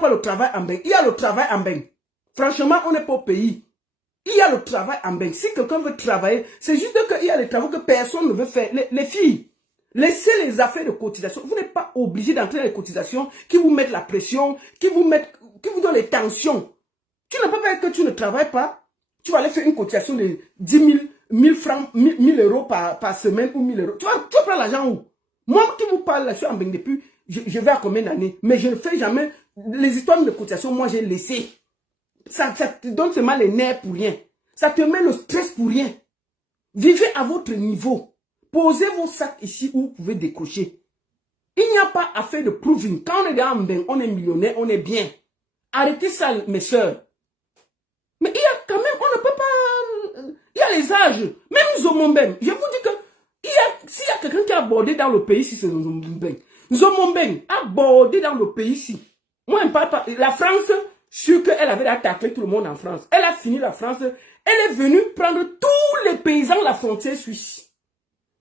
pas le travail en bain. Il y a le travail en bain. Franchement, on n'est pas au pays. Il y a le travail en bain. Si quelqu'un veut travailler, c'est juste qu'il y a les travaux que personne ne veut faire. Les filles, laissez les affaires de cotisation. Vous n'êtes pas obligé d'entrer dans les cotisations qui vous mettent la pression, qui vous donnent les tensions. Tu ne peux pas dire que tu ne travailles pas. Tu vas aller faire une cotisation de 10 000, 1000 francs, 1000 euros par semaine ou 1000 euros. Tu vas prendre l'argent où? Moi qui vous parle, là, je suis en bain depuis, je vais à combien d'années? Mais je ne fais jamais, les histoires de cotisation, moi j'ai laissé. Ça te donne seulement les nerfs pour rien. Ça te met le stress pour rien. Vivez à votre niveau. Posez vos sacs ici où vous pouvez décrocher. Il n'y a pas à faire de proving. Quand on est dans un bain, on est millionnaire, on est bien. Arrêtez ça, mes soeurs. Mais il y a quand même, on ne peut pas... Il y a les âges. Même Zomombeng. Je vous dis que s'il y a quelqu'un qui a abordé dans le pays, c'est Zomombeng. Zomombeng a abordé dans le pays ici. Moi, je ne parle pas. La France, sûr qu'elle avait attaqué tout le monde en France. Elle a fini la France. Elle est venue prendre tous les paysans de la frontière suisse.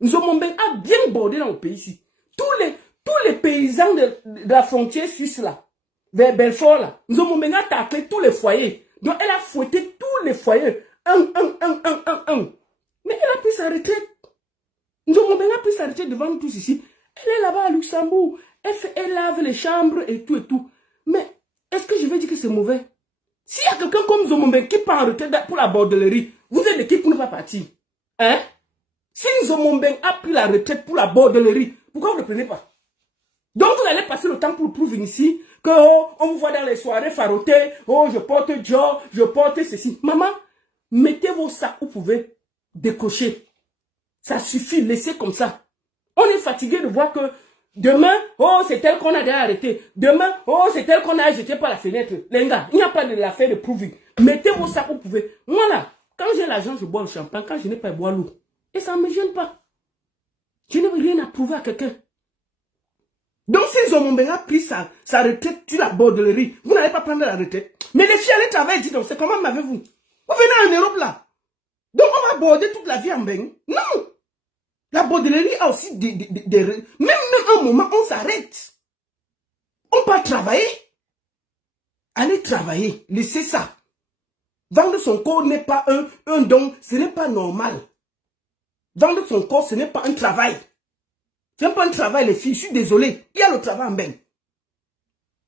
Zomombeng a bien bordé dans le pays ici. Tous les paysans de la frontière suisse là, vers Belfort là, Zomombeng a attaqué tous les foyers. Donc elle a fouetté tous les foyers. Un. Mais elle a pris sa retraite. Zomombeng a pris sa retraite devant nous tous ici. Elle est là-bas à Luxembourg. Elle lave les chambres et tout et tout. Mais est-ce que je vais dire que c'est mauvais? S'il y a quelqu'un comme Zomombeng qui part en retraite pour la bordellerie, vous êtes de qui pour ne pas partir? Hein? Si Zomombeng a pris la retraite pour la bordellerie, pourquoi vous ne le prenez pas? Donc vous allez passer le temps pour prouver ici que on vous voit dans les soirées faroter, oh je porte Dior, je porte ceci. Maman, mettez vos sacs où vous pouvez décocher. Ça suffit, laissez comme ça. On est fatigué de voir que demain, oh c'est elle qu'on a déjà arrêté. Demain, oh c'est elle qu'on a jeté par la fenêtre. Les gars, il n'y a pas de l'affaire de proving. Mettez vos sacs où vous pouvez. Moi là, quand j'ai l'argent, je bois le champagne. Quand je n'ai pas, je bois l'eau. Et ça ne me gêne pas. Je n'ai rien à prouver à quelqu'un. Donc si Zomombeng a pris sa retraite sur la bordellerie, vous n'allez pas prendre la retraite. Mais les filles allaient travailler, dis donc, c'est comment m'avez-vous? Vous venez en Europe là. Donc on va border toute la vie en bain. Non. La bordellerie a aussi même un moment, on s'arrête. On peut travailler. Allez travailler. Laissez ça. Vendre son corps n'est pas un don. Ce n'est pas normal. Vendre son corps, ce n'est pas un travail. Ce n'est pas un travail, les filles. Je suis désolé. Il y a le travail en bain.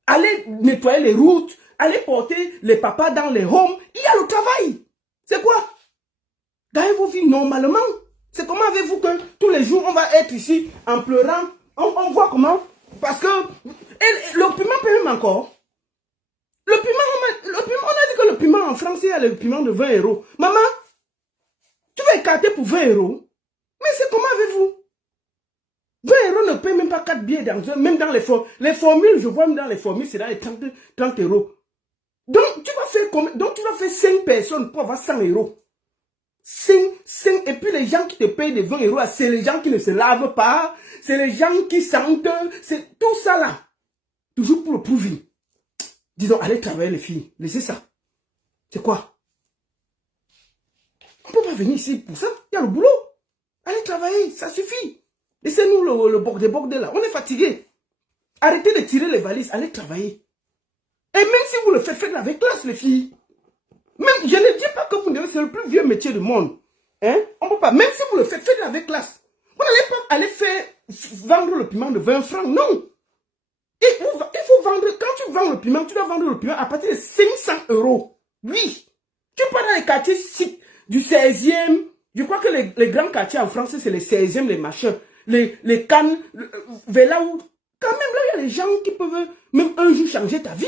Allez nettoyer les routes. Allez porter les papas dans les homes. Il y a le travail. C'est quoi? Gagnez vos vies normalement. C'est comment avez-vous que tous les jours, on va être ici en pleurant. On voit comment. Parce que le piment peut même encore. Le piment, on a dit que le piment en France, il y a le piment de 20 euros. Maman, tu vas écarter pour 20 euros. Mais c'est comment avez-vous? 20 euros ne paye même pas 4 billets même dans les formules. Les formules, je vois même dans les formules, c'est dans les 30 euros. Donc, tu vas faire combien? Donc, tu vas faire 5 personnes pour avoir 100 euros. 5, et puis les gens qui te payent des 20 euros, c'est les gens qui ne se lavent pas, c'est les gens qui sentent, c'est tout ça là. Toujours pour le prouver. Disons, allez travailler les filles, laissez ça. C'est quoi? On ne peut pas venir ici pour ça, il y a le boulot. Allez travailler, ça suffit. Laissez-nous le bordel là, on est fatigué. Arrêtez de tirer les valises, allez travailler. Et même si vous le faites, faites avec classe les filles. Même, je ne dis pas que vous devez, c'est le plus vieux métier du monde. Hein? On peut pas, même si vous le faites, faites-le avec classe. Vous n'allez pas aller vendre le piment de 20 francs, non. Il faut vendre, quand tu vends le piment, tu dois vendre le piment à partir de 500 euros. Oui. Tu pars dans les quartiers du 16e. Je crois que les grands quartiers en France, c'est les 16e, les machins. Les Cannes, vers là où, quand même, là, il y a les gens qui peuvent, même un jour, changer ta vie.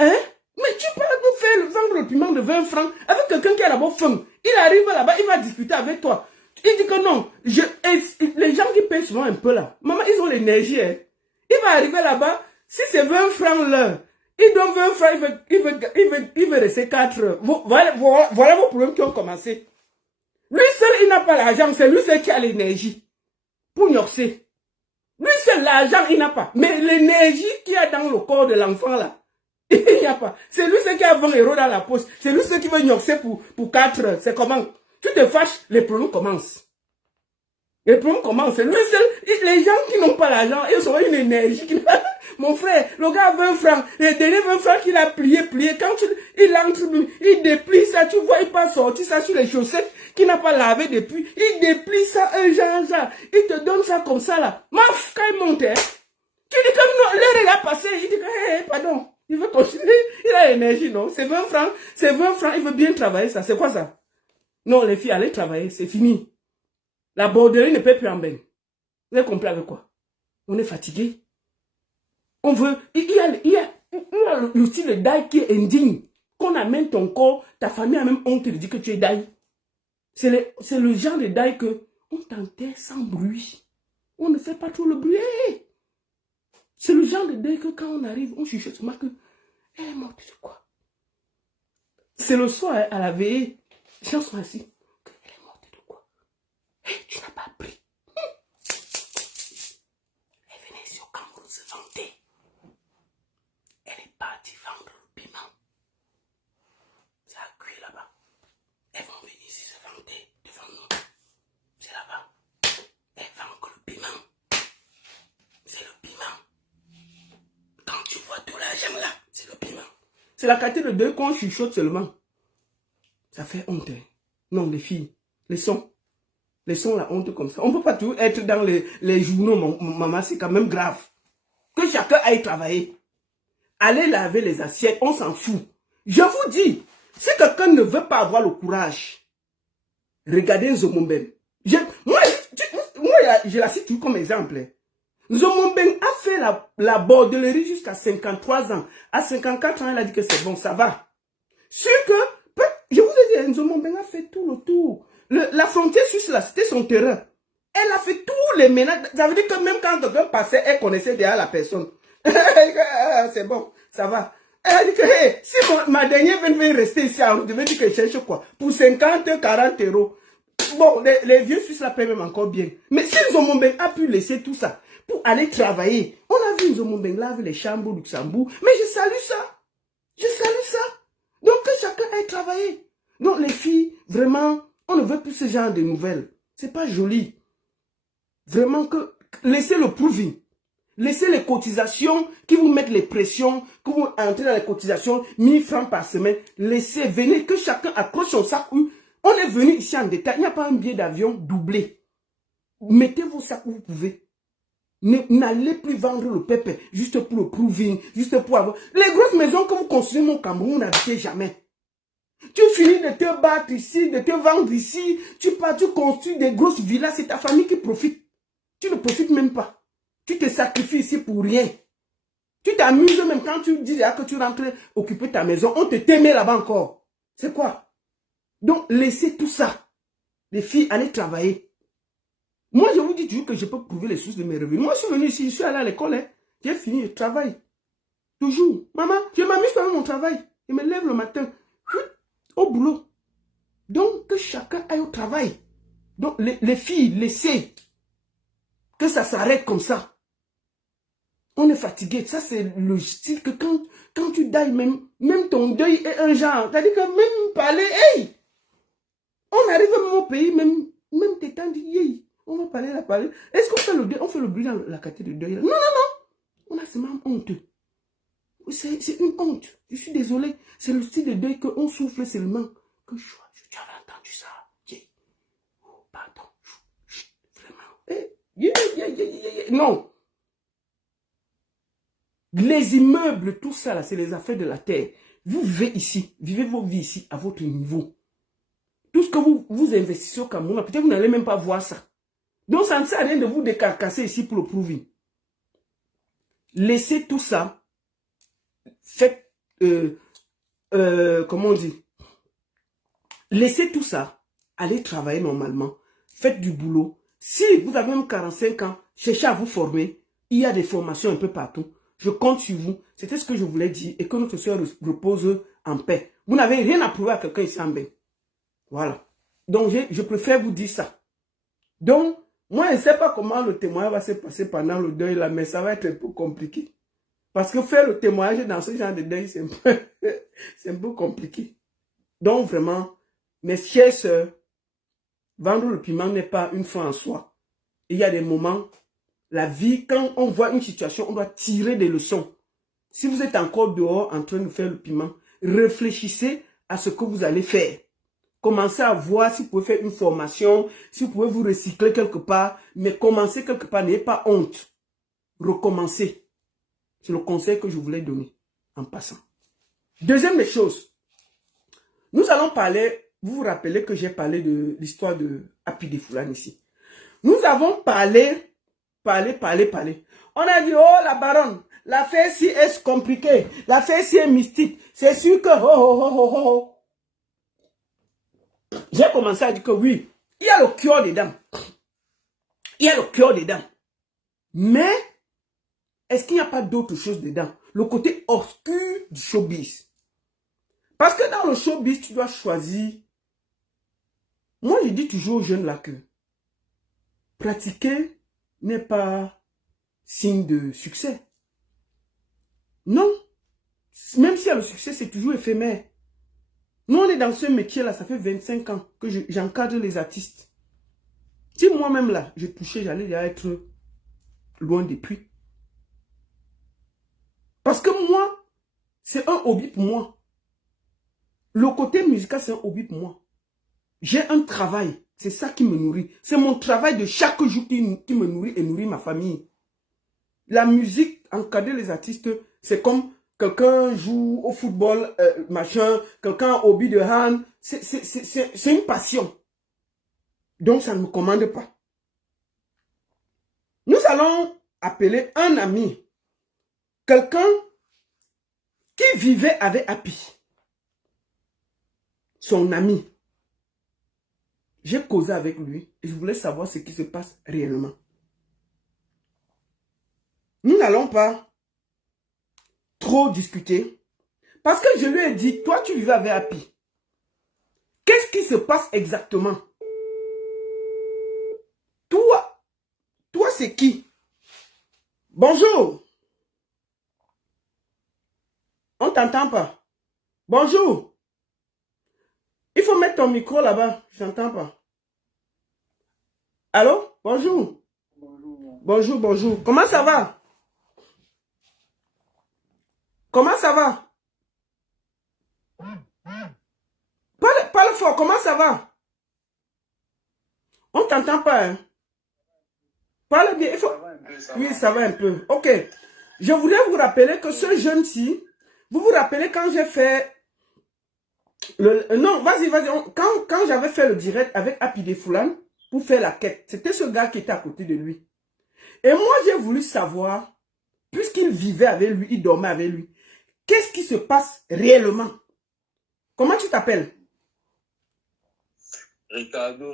Hein? Mais tu peux nous faire vendre le piment de 20 francs avec quelqu'un qui a d'abord faim. Il arrive là-bas, il va discuter avec toi. Il dit que non, les gens qui payent souvent un peu là, maman, ils ont l'énergie. Hein. Il va arriver là-bas, si c'est 20 francs là, il donne 20 francs, il veut rester 4 heures. Voilà vos problèmes qui ont commencé. Lui seul, il n'a pas l'argent, c'est lui seul qui a l'énergie pour gnoxer. Lui seul, l'argent, il n'a pas. Mais l'énergie qu'il y a dans le corps de l'enfant là, il n'y a pas. C'est lui seul qui a 20 euros dans la poche. C'est lui seul qui veut gnoxer pour 4 heures. C'est comment? Tu te fâches, les problèmes commencent. Les problèmes commencent. C'est lui seul. Les gens qui n'ont pas l'argent, ils ont une énergie. Mon frère, le gars a 20 francs. Les derniers 20 francs qu'il a plié. Quand il entre, il déplie ça. Tu vois, il pas sortir ça sur les chaussettes qu'il n'a pas lavé depuis. Il déplie ça, genre. Il te donne ça comme ça, là. Maf, quand il monte, hein. Tu dis que non, l'heure est passée. Il dit que, pardon. Il veut continuer. Il a l'énergie, non? C'est 20 francs. C'est 20 francs. Il veut bien travailler, ça. C'est quoi ça? Non, les filles, allez travailler. C'est fini. La borderie ne peut plus en bain. Vous avez compris avec quoi? On est fatigué. On veut... Il y a le style de daï qui est indigne. Qu'on amène ton corps, ta famille a même honte de dire que tu es daï. C'est le genre de daï que on t'enterre sans bruit. On ne fait pas trop le bruit. C'est le genre de daï que quand on arrive, on chuchote seulement que elle est morte de quoi? C'est le soir, à la veillée. Les gens sont assis. Elle est morte de quoi? Tu n'as pas appris. Elle venait ici au Cameroun se vanter. Elle est partie vendre le piment. Ça a cuit là-bas. Elles vont venir ici se vanter devant nous. C'est là-bas. Elles vendent que le piment. C'est le piment. Quand tu vois tout l'argent là, c'est le piment. C'est la qualité de deuil qu'on chuchote seulement. Ça fait honte. Non, les filles, laissons la honte comme ça. On ne peut pas tout être dans les journaux, maman, c'est quand même grave. Que chacun aille travailler. Allez laver les assiettes, on s'en fout. Je vous dis, si quelqu'un ne veut pas avoir le courage, regardez Nzomombeng. Moi, je la cite tout comme exemple. Nzomombeng a fait la bordellerie jusqu'à 53 ans. À 54 ans, elle a dit que c'est bon, ça va. Sûr que, je vous ai dit, Nzomombeng a fait tout le tour. La frontière suisse, là, c'était son terrain. Elle a fait tous les ménages. Ça veut dire que même quand quelqu'un passait, elle connaissait déjà la personne. C'est bon, ça va. Elle a dit que, hey, si ma dernière veut rester ici, je vais dire que je cherche quoi? Pour 50, 40 euros. Bon, les vieux Suisses la paient même encore bien. Mais si Nzomombeng a pu laisser tout ça pour aller travailler, on a vu Nzomombeng laver les chambres au Luxembourg. Mais je salue ça. Je salue ça. Donc que chacun aille travailler. Donc les filles, vraiment, on ne veut plus ce genre de nouvelles. C'est pas joli. Vraiment que, laissez le proving. Laissez les cotisations qui vous mettent les pressions, que vous entrez dans les cotisations, 1000 francs par semaine. Laissez, venez, que chacun accroche son sac. On est venu ici en détail. Il n'y a pas un billet d'avion doublé. Mettez vos sacs où vous pouvez. N'allez plus vendre le pépé juste pour le proving, juste pour avoir... Les grosses maisons que vous construisez au Cameroun, vous n'habitez jamais. Tu finis de te battre ici, de te vendre ici. Tu pars, tu construis des grosses villas. C'est ta famille qui profite. Tu ne profites même pas. Tu te sacrifies ici pour rien. Tu t'amuses même quand tu dis que tu rentres occuper ta maison. On te t'aimait là-bas encore. C'est quoi? Donc, laissez tout ça. Les filles, allez travailler. Moi, je vous dis toujours que je peux prouver les sources de mes revenus. Moi, je suis venu ici, je suis allé à l'école. Hein. J'ai fini, je travaille. Toujours. Maman, je m'amuse pas avec mon travail. Je me lève le matin. Au boulot. Donc, que chacun aille au travail. Donc, les filles, laissez. Que ça s'arrête comme ça. On est fatigué. Ça, c'est le style que quand tu dailles, même ton deuil est un genre. C'est-à-dire que même parler, hey! On arrive même au pays, même t'étant dit, hey, on va parler, parler. Est-ce qu'on fait le deuil? On fait le bruit dans la catégorie de deuil. Non, non, non. On a seulement honte. C'est une honte. Je suis désolé. C'est le style de deuil qu'on souffle seulement. Que tu avais entendu ça. Oh, pardon. Vraiment. Non. Les immeubles, tout ça, c'est les affaires de la terre. Vous vivez ici. Vivez vos vies ici, à votre niveau. Tout ce que vous investissez au Cameroun, peut-être vous n'allez même pas voir ça. Donc, ça ne sert à rien de vous décarcasser ici pour le prouver. Laissez tout ça. Faites, comment on dit? Laissez tout ça. Allez travailler normalement. Faites du boulot. Si vous avez même 45 ans, cherchez à vous former. Il y a des formations un peu partout. Je compte sur vous. C'était ce que je voulais dire. Et que notre soeur repose en paix. Vous n'avez rien à prouver à quelqu'un ici en bain. Voilà. Donc, je préfère vous dire ça. Donc, moi, je ne sais pas comment le témoignage va se passer pendant le deuil là, mais ça va être un peu compliqué. Parce que faire le témoignage dans ce genre de deuil, c'est un peu compliqué. Donc, vraiment, mes chères sœurs, vendre le piment n'est pas une fin en soi. Il y a des moments, la vie, quand on voit une situation, on doit tirer des leçons. Si vous êtes encore dehors en train de faire le piment, réfléchissez à ce que vous allez faire. Commencez à voir si vous pouvez faire une formation, si vous pouvez vous recycler quelque part, mais commencez quelque part, n'ayez pas honte. Recommencez. C'est le conseil que je voulais donner en passant. Deuxième des choses, nous allons parler, vous vous rappelez que j'ai parlé de l'histoire de Happy Defoulan ici. Nous avons parlé. On a dit, oh la baronne, l'affaire si est compliquée, l'affaire si est mystique. C'est sûr que, J'ai commencé à dire que oui, il y a le cœur dedans. Il y a le cœur dedans. Mais, est-ce qu'il n'y a pas d'autre chose dedans? Le côté obscur du showbiz. Parce que dans le showbiz, tu dois choisir. Moi, je dis toujours aux jeunes là que pratiquer n'est pas signe de succès. Non. Même si le succès, c'est toujours éphémère. Nous, on est dans ce métier-là, ça fait 25 ans que j'encadre les artistes. Si moi-même, là, je touchais, j'allais déjà être loin depuis. Parce que moi, c'est un hobby pour moi. Le côté musical, c'est un hobby pour moi. J'ai un travail. C'est ça qui me nourrit. C'est mon travail de chaque jour qui me nourrit et nourrit ma famille. La musique, encadrer les artistes, c'est comme quelqu'un joue au football, machin, quelqu'un a hobby de hand. C'est une passion. Donc, ça ne me commande pas. Nous allons appeler un ami, quelqu'un qui vivait avec Happy. Son ami. J'ai causé avec lui et je voulais savoir ce qui se passe réellement. Nous n'allons pas trop discuter parce que je lui ai dit, toi tu vivais avec Happy. Qu'est-ce qui se passe exactement? Toi c'est qui? Bonjour. On t'entend pas. Bonjour. Il faut mettre ton micro là-bas. Je n'entends pas. Allô? Bonjour. Bonjour, bonjour. Comment ça va? Comment ça va? Parle fort. Comment ça va? On t'entend pas. Hein? Parle bien. Il faut... Oui, ça va un peu. Ok. Je voulais vous rappeler que ce jeune-ci, vous vous rappelez quand j'ai fait... Non, vas-y. Quand j'avais fait le direct avec Happy Defoulan pour faire la quête, c'était ce gars qui était à côté de lui. Et moi, j'ai voulu savoir, puisqu'il vivait avec lui, il dormait avec lui, qu'est-ce qui se passe réellement? Comment tu t'appelles? Ricardo.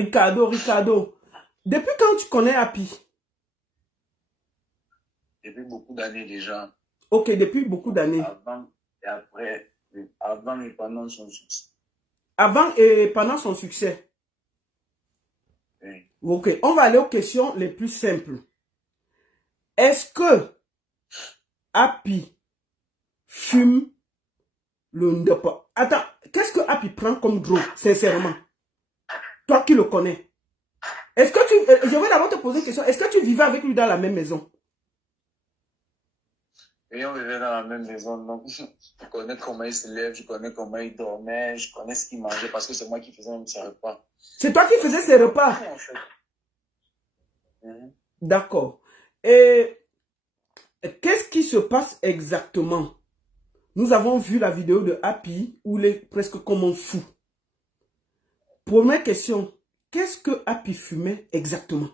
Ricardo. Depuis quand tu connais Happy? Depuis beaucoup d'années déjà. Ok, depuis beaucoup d'années. Avant et après, avant et pendant son succès. Avant et pendant son succès. Oui. Ok, on va aller aux questions les plus simples. Est-ce que Happy fume le ndepa? Attends, qu'est-ce que Happy prend comme drogue, sincèrement? Toi qui le connais. Est-ce que tu... Je vais d'abord te poser une question. Est-ce que tu vivais avec lui dans la même maison? Et on vivait dans la même maison, donc je connais comment il se lève, je connais comment il dormait, je connais ce qu'il mangeait parce que c'est moi qui faisais même ses repas. C'est toi qui faisais ses repas? En fait. D'accord. Et qu'est-ce qui se passe exactement? Nous avons vu la vidéo de Happy où il est presque comme un fou. Première question. Qu'est-ce que Happy fumait exactement?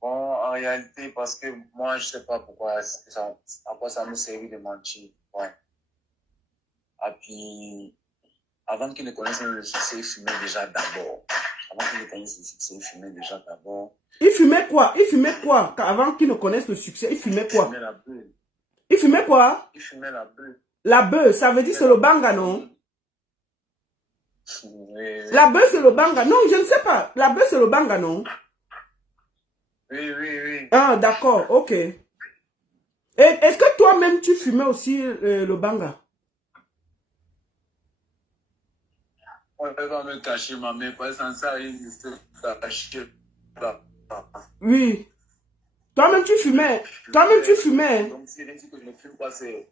Bon, en réalité, parce que moi, je ne sais pas pourquoi à quoi ça me servit de mentir. Ouais. Et puis, avant qu'il ne connaisse le succès, il fumait déjà d'abord. Avant qu'il ne connaisse le succès, il fumait déjà d'abord. Il fumait quoi? Avant qu'il ne connaisse le succès, il fumait quoi? Il fumait la beuh. Il fumait quoi? Il fumait la beuh. La beuh, ça veut dire c'est le banga, non? Oui. La beuh, c'est le banga. Non, je ne sais pas. La beuh, c'est le banga, non? Oui. Ah, d'accord, ok. Et est-ce que toi-même, tu fumais aussi le banga? On ne va pas me cacher, ma mère, parce que sans ça, il se cache. Oui. Toi-même, tu fumais. Toi-même, tu fumais. Donc, si elle dit que je ne fume pas, ça ne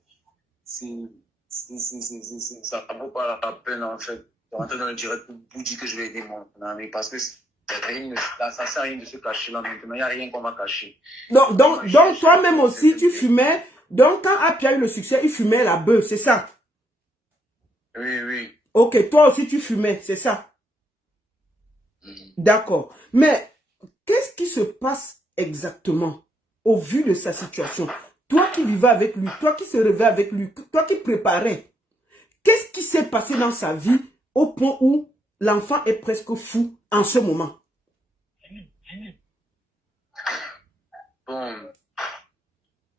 vaut pas la peine, en fait, de rentrer dans le direct pour dire que je vais aider mon ami. Parce que ça ne sert à rien de se cacher là maintenant. Il n'y a rien qu'on va cacher. Donc toi-même aussi, tu fumais. Donc, quand Happy a eu le succès, il fumait la bœuf, c'est ça? Oui, oui. Ok, toi aussi, tu fumais, c'est ça? D'accord. Mais, qu'est-ce qui se passe exactement au vu de sa situation? Toi qui vivais avec lui, toi qui se réveillais avec lui, toi qui préparais, qu'est-ce qui s'est passé dans sa vie au point où l'enfant est presque fou en ce moment? Bon,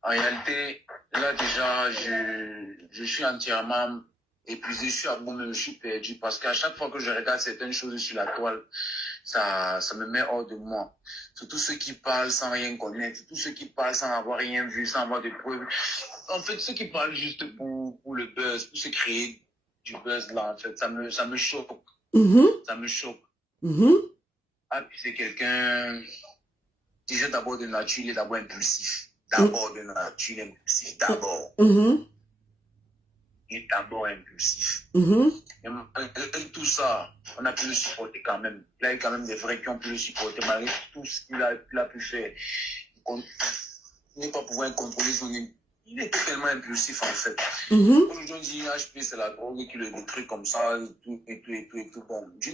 en réalité, là déjà, je suis entièrement épuisé, je suis à bout, même je suis perdu parce qu'à chaque fois que je regarde certaines choses sur la toile, ça me met hors de moi. Surtout ceux qui parlent sans rien connaître, tous ceux qui parlent sans avoir rien vu, sans avoir de preuves. En fait, ceux qui parlent juste pour le buzz, pour se créer du buzz là, en fait, ça me choque. Ça me choque. Ah, puis c'est quelqu'un, déjà d'abord de nature, il est d'abord impulsif. D'abord de nature, il est impulsif, d'abord. Il est d'abord impulsif. Et malgré tout ça, on a pu le supporter quand même. Il y a eu quand même des vrais qui ont pu le supporter malgré tout ce qu'il a pu faire. Il n'est pas pouvoir contrôler son... Il est tellement impulsif en fait. Aujourd'hui, on dit HP, c'est la drogue qui le détruit comme ça, et tout. Bon, je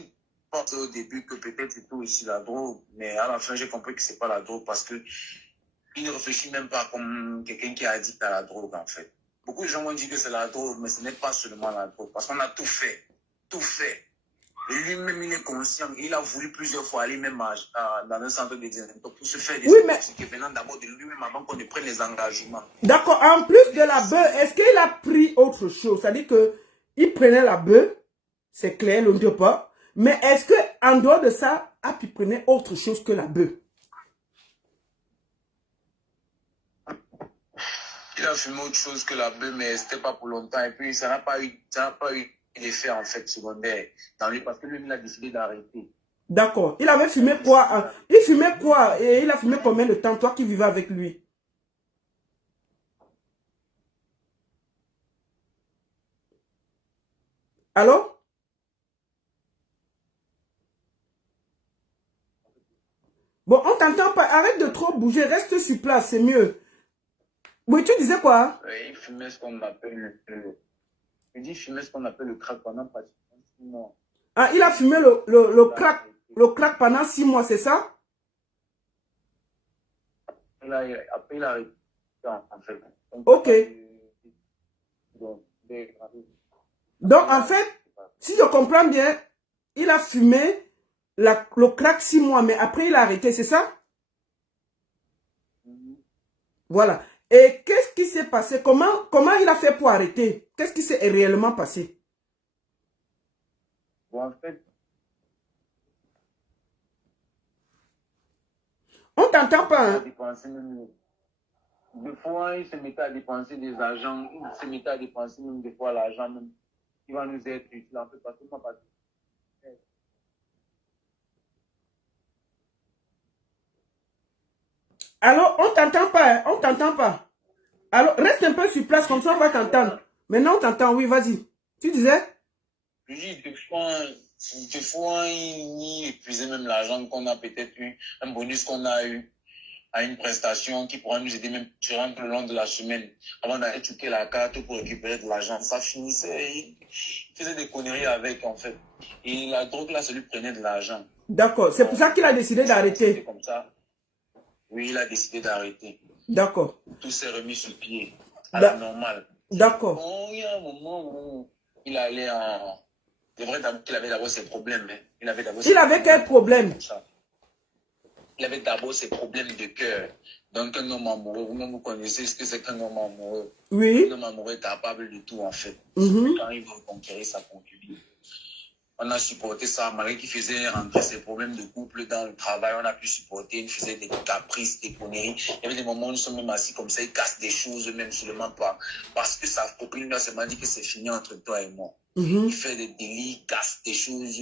pensais au début que peut-être c'était aussi la drogue, mais à la fin, j'ai compris que c'est pas la drogue parce que il ne réfléchit même pas comme quelqu'un qui est addict à la drogue en fait. Beaucoup de gens vont dire que c'est la drogue, mais ce n'est pas seulement la drogue. Parce qu'on a tout fait. Tout fait. Et lui-même, il est conscient. Il a voulu plusieurs fois aller même dans un centre de désintox pour se faire des intoxiqués venant d'abord de lui-même avant qu'on ne prenne les engagements. D'accord. En plus de la bœuf, est-ce qu'il a pris autre chose? C'est-à-dire qu'il prenait la bœuf, c'est clair, le ne pas. Mais est-ce qu'en dehors de ça, il prenait autre chose que la bœuf? Il a fumé autre chose que la bœuf, mais c'était pas pour longtemps. Et puis, ça n'a pas eu d'effet, en fait, secondaire dans lui, parce que lui, il a décidé d'arrêter. D'accord. Il avait fumé quoi? Il fumait quoi? Et il a fumé combien de temps, toi qui vivais avec lui? Allô? Bon, on t'entend pas. Arrête de trop bouger. Reste sur place, c'est mieux. Oui, tu disais quoi? Oui, il fumait ce qu'on appelle il fumait ce qu'on appelle le crack pendant pratiquement 6 mois. Ah, il a fumé le crack pendant 6 mois, c'est ça? Après, il a arrêté, en fait. Ok. Donc, en fait, si je comprends bien, il a fumé le crack 6 mois, mais après, il a arrêté, c'est ça? Voilà. Et qu'est-ce qui s'est passé? Comment il a fait pour arrêter? Qu'est-ce qui s'est réellement passé? Bon, en fait, on t'entend pas, hein? Des fois, il se mettait à dépenser des agents, il se mettait à dépenser même des fois l'argent même. Il va nous être utile, en fait, parce que moi, pas. Alors, on t'entend pas, hein? On t'entend pas. Alors, reste un peu sur place, comme ça on va t'entendre. Maintenant, on t'entend, oui, vas-y. Tu disais? Oui, des fois, il épuisait même l'argent qu'on a peut-être eu, un bonus qu'on a eu à une prestation qui pourra nous aider même durant le long de la semaine, avant d'aller checker la carte pour récupérer de l'argent. Ça finissait, il faisait des conneries avec, en fait. Et la drogue, là, ça lui prenait de l'argent. D'accord, c'est pour ça qu'il a décidé d'arrêter. Comme ça. Oui, il a décidé d'arrêter. D'accord. Tout s'est remis sur pied, à la normale. D'accord. Bon, il y a un moment où il allait en... C'est vrai qu'il avait d'abord ses problèmes. Hein. Il avait quel problème? Il avait d'abord ses problèmes de cœur. Donc, un homme amoureux, vous-même vous connaissez ce que c'est qu'un homme amoureux. Oui. Un homme amoureux est capable de tout, en fait. Quand il veut conquérir sa concubine. On a supporté ça, malgré qu'il faisait rentrer ses problèmes de couple dans le travail, on a pu supporter, il faisait des caprices, des conneries. Il y avait des moments où nous sommes même assis comme ça, il casse des choses, même seulement pas. Parce que sa copine lui a seulement dit que c'est fini entre toi et moi. Il fait des délits, il casse des choses.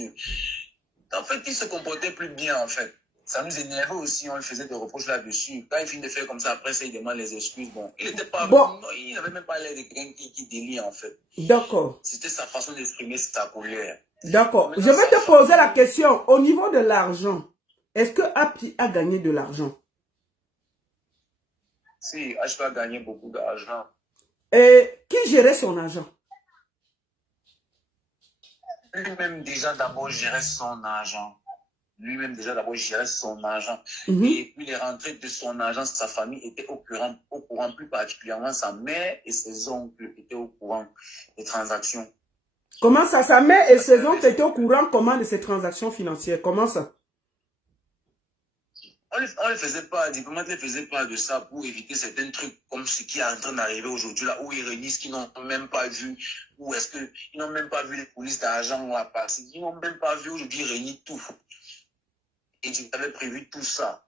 En fait, il se comportait plus bien, en fait. ça nous énervait aussi, on lui faisait des reproches là-dessus. Quand il finit de faire comme ça, après ça, il demande les excuses. Bon, il n'était pas... Bon. Non, il n'avait même pas l'air de quelqu'un qui délie, en fait. D'accord. C'était sa façon d'exprimer sa colère. D'accord. Je vais te poser la question. Au niveau de l'argent, est-ce que Happy a gagné de l'argent? Si, Happy a gagné beaucoup d'argent. Et qui gérait son argent? Lui-même déjà d'abord gérait son argent. Lui-même déjà d'abord gérait son argent. Mm-hmm. Et puis les rentrées de son argent, sa famille était au courant, plus particulièrement sa mère et ses oncles étaient au courant des transactions. Comment ça? Sa mère et ses oncles étaient au courant comment de ces transactions financières? Comment ça? On ne faisait pas, diplomate ne faisait pas de ça pour éviter certains trucs comme ce qui est en train d'arriver aujourd'hui, là où ils réunissent, qu'ils n'ont même pas vu, ou est-ce qu'ils n'ont même pas vu les polices d'argent là passer, ils n'ont même pas vu aujourd'hui, ils réunissent tout. Et tu avais prévu tout ça.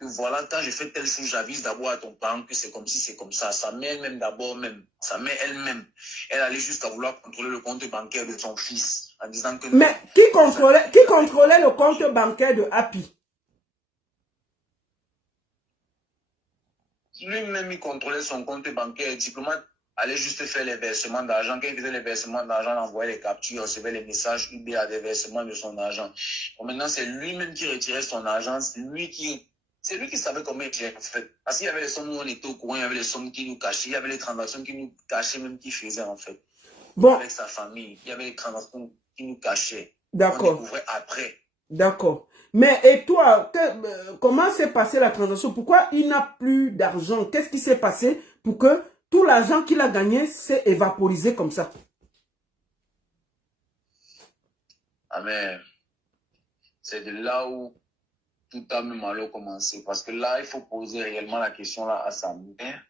Que voilà, quand je fais telle chose, j'avise d'abord à ton parent que c'est comme si c'est comme ça. Sa mère elle-même d'abord, sa mère elle-même, elle allait jusqu'à vouloir contrôler le compte bancaire de son fils, en disant que... Mais qui contrôlait le compte bancaire de Happy? Lui-même, il contrôlait son compte bancaire. Le diplomate allait juste faire les versements d'argent. Quand il faisait les versements d'argent, il envoyait les captures, il recevait les messages UB à des versements de son argent. Bon, maintenant, c'est lui-même qui retirait son argent. C'est lui qui savait combien il gérait, en fait. Parce qu'il y avait les sommes où on était au courant, il y avait les sommes qui nous cachaient, il y avait les transactions qui nous cachaient, même qui faisait, en fait. Bon. Avec sa famille, il y avait les transactions qui nous cachaient. D'accord. On découvrait après. D'accord. Mais et toi, comment s'est passée la transaction? Pourquoi il n'a plus d'argent? Qu'est-ce qui s'est passé pour que tout l'argent qu'il a gagné s'est évaporisé comme ça? Ah mais, c'est de là où tout a même alors commencé. Parce que là, il faut poser réellement la question là à sa mère,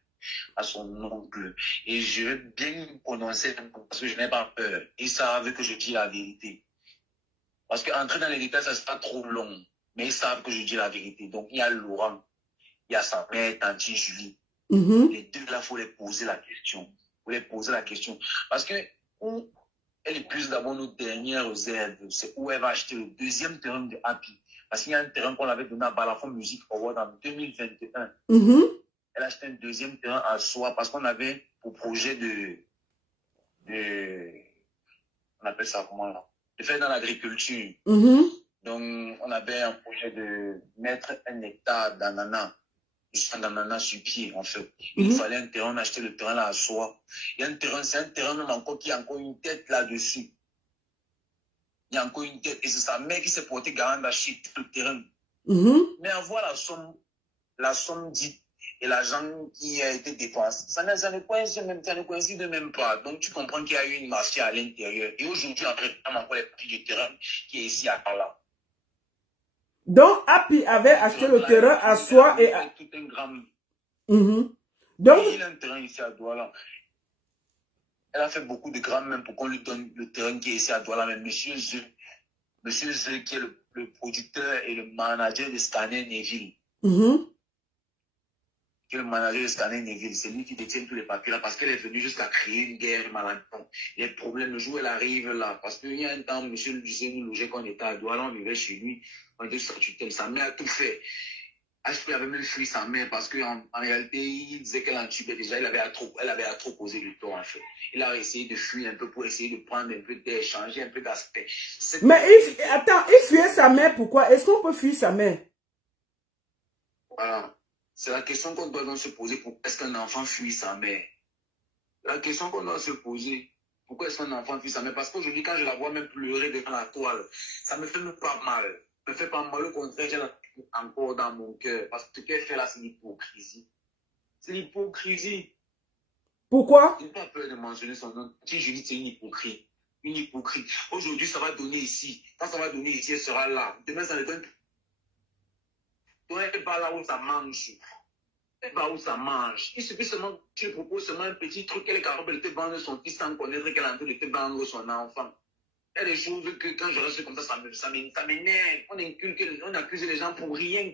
à son oncle. Et je vais bien me prononcer parce que je n'ai pas peur. Ils savent que je dis la vérité. Parce qu'entrer dans les détails, ça sera trop long. Mais ils savent que je dis la vérité. Donc, il y a Laurent, il y a sa mère, Tanti Julie. Les deux là, il faut les poser la question. Il faut les poser la question. Parce que où elle épuise d'abord nos dernières réserves, c'est où elle va acheter le deuxième terrain de Happy. Parce qu'il y a un terrain qu'on avait donné à Balafon Music Award en 2021. Elle a acheté un deuxième terrain à soi parce qu'on avait pour projet on appelle ça comment là? De faire dans l'agriculture. Donc, on avait un projet de mettre 1 hectare d'ananas, d'ananas sur pied, en fait. Il fallait un terrain, on a acheté le terrain là à soi. Il y a un terrain, c'est un terrain même encore qui a encore une tête là-dessus. Il y a encore une tête. Et c'est sa mère qui s'est portée garant d'acheter le terrain. Mais avoir la somme dite et l'argent qui a été dépensé, ça ne coïncide même pas. Donc, tu comprends qu'il y a eu une mafia à l'intérieur. Et aujourd'hui, on réclame encore les prix du terrain qui est ici à Douala. Donc, Happy avait acheté le terrain à soi et... Tout un gramme. Donc, il a un terrain ici à Douala. Elle a fait beaucoup de grammes même pour qu'on lui donne le terrain qui est ici à Douala. Mais Monsieur Zeu, qui est le producteur et le manager de Scanner Neville, qui est le manager de Scanner Neville, c'est lui qui détient tous les papiers là parce qu'elle est venue jusqu'à créer une guerre malentendu. Les problèmes, le jour où elle arrive là, parce qu'il y a un temps, monsieur le disait, nous logeait quand on était à Douala, on vivait chez lui, on était sur sa tutelle, sa mère a tout fait. HP avait même fui sa mère parce qu'en réalité, il disait qu'elle entubait déjà, elle avait à trop causé du tort en fait. Il a essayé de fuir un peu pour essayer de prendre un peu d'air, changer un peu d'aspect. Mais attends, il fuyait sa mère, pourquoi? Est-ce qu'on peut fuir sa mère? Voilà. C'est la question qu'on doit donc se poser. Pourquoi est-ce qu'un enfant fuit sa mère? La question qu'on doit se poser. Pourquoi est-ce qu'un enfant fuit sa mère? Parce qu'aujourd'hui, quand je la vois même pleurer devant la toile, ça me fait même pas mal. Ça me fait pas mal. Au contraire, j'ai encore dans mon cœur. Parce que ce qu'elle fait là, c'est l'hypocrisie. C'est l'hypocrisie. Pourquoi? Je n'ai pas peur de mentionner son nom. Si je dis c'est une hypocrite. Une hypocrite. Aujourd'hui, ça va donner ici. Quand ça va donner ici, elle sera là. Demain, ça ne donne plus. Donc, elle va là où ça mange. Elle va où ça mange. Il suffit seulement, tu lui proposes seulement un petit truc, qu'elle est capable de te vendre son fils sans connaître qu'elle est en train de te vendre son enfant. Il y a des choses que quand je reste comme ça m'énerve. On accuse les gens pour rien,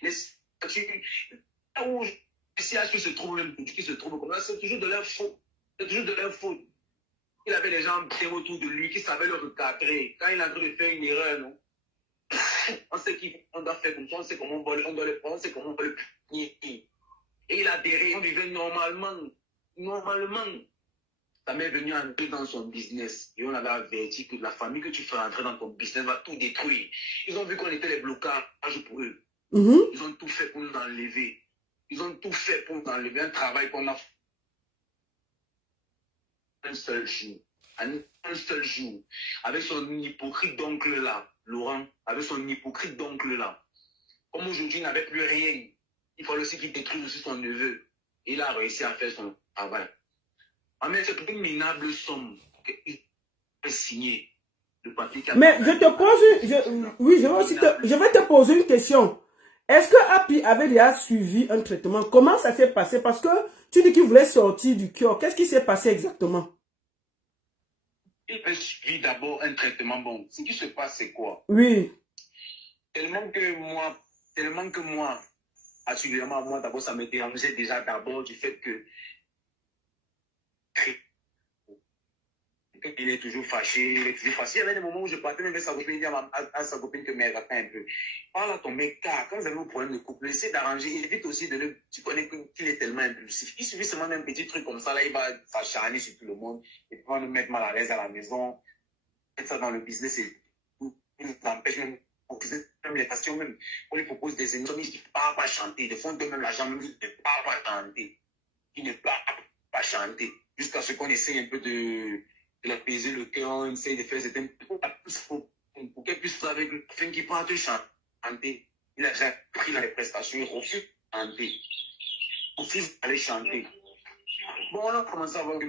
Les statuts, là où les CH qui se trouvent, même qui se trouvent comme ça, c'est toujours de leur faute. C'est toujours de leur faute. Il avait les gens bien autour de lui qui savaient le recadrer. Quand il est en train de faire une erreur, non? On sait qu'on doit faire comme ça, on sait comment on doit le prendre, on sait comment on doit le punir. Et il a adhéré, on vivait normalement. Ta mère est venue entrer dans son business et on avait averti que la famille que tu fais entrer dans ton business va tout détruire. Ils ont vu qu'on était les blocages pour eux. Ils ont tout fait pour nous enlever. Ils ont tout fait pour nous enlever un travail qu'on a fait un seul jour. Un seul jour. Avec son hypocrite d'oncle là, Laurent, avec son hypocrite d'oncle là. Comme aujourd'hui, il n'avait plus rien. Il fallait aussi qu'il détruise aussi son neveu. Et il a réussi à faire son travail. Mais c'est une minable somme qu'il a signé. Mais je te pose, oui, je vais te poser une question. Est-ce que Happy avait déjà suivi un traitement? Comment ça s'est passé? Parce que tu dis qu'il voulait sortir du cœur. Qu'est-ce qui s'est passé exactement? Il a suivi d'abord un traitement bon. Ce qui se passe, c'est quoi? Oui. Tellement que moi, assurément, moi, d'abord, ça me dérangeait déjà d'abord du fait que il est toujours fâché, il est toujours fâché. Il y avait des moments où je partais même avec sa copine, dire à sa copine que mec, attends un peu. Parle à ton mec, car quand vous avez un problème de couple, essayez d'arranger, évite aussi de le. Tu connais qu'il est tellement impulsif. Il suffit seulement d'un petit truc comme ça, là, il va s'acharner sur tout le monde, et puis va nous mettre mal à l'aise à la maison, mettre ça dans le business et tout. Il nous empêche même, même les stations, même, on lui propose des émissions, il ne peut pas chanter. Des fois, on donne même l'argent, même, il ne peut pas chanter. Il ne peut pas chanter. Jusqu'à ce qu'on essaye un peu de l'apaiser le cœur, on essaye de faire certains pour qu'elle puisse avec le fin qui part chanter. Il a déjà pris dans les prestations, il refuse de chanter. Il refuse d'aller chanter. Bon, on a commencé à voir que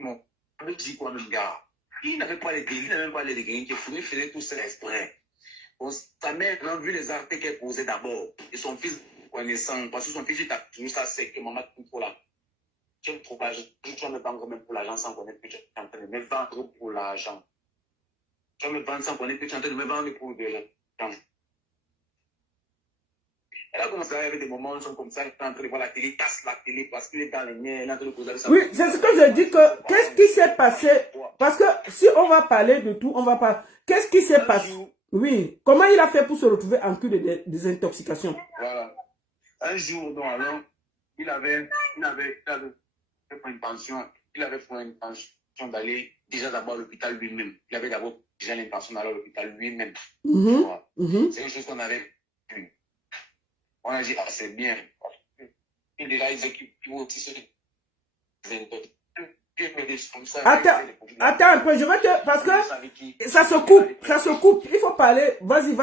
bon, on me dit quoi, même gars. Il n'avait pas les délits, il n'avait même pas les dégâts, il faisait tout ça exprès. Bon, sa mère a vu les actes qu'elle posait d'abord. Et son fils connaissant, parce que son fils, il a toujours ça, c'est que maman, tout pour là. Tu ne trouves pas, tu vas me vendre même pour l'argent sans connaître que tu es en train de me vendre pour l'argent. Tu vas me vendre sans connaître que tu es en train de me vendre pour de l'argent. Elle a commencé à avoir des moments où ils sont comme ça, elle est en train de voir la télé, casse la télé parce qu'il est dans les miens, elle est en train de poser ça. Oui, c'est ce que je dis que, qu'est-ce qui s'est passé? Parce que si on va parler de tout, on va pas. Qu'est-ce qui s'est passé? Oui, comment il a fait pour se retrouver en cure de désintoxication? Voilà. Un jour, donc, alors, il avait pour une pension, il avait pour une pension d'aller déjà d'abord à l'hôpital lui-même. Il avait d'abord déjà l'intention d'aller à l'hôpital lui-même. C'est une chose qu'on avait vue. On a dit, ah, c'est bien. Et déjà, ils équipent aussi se Attends un peu, je vais te... Parce que ça se coupe, il faut parler. Vas-y.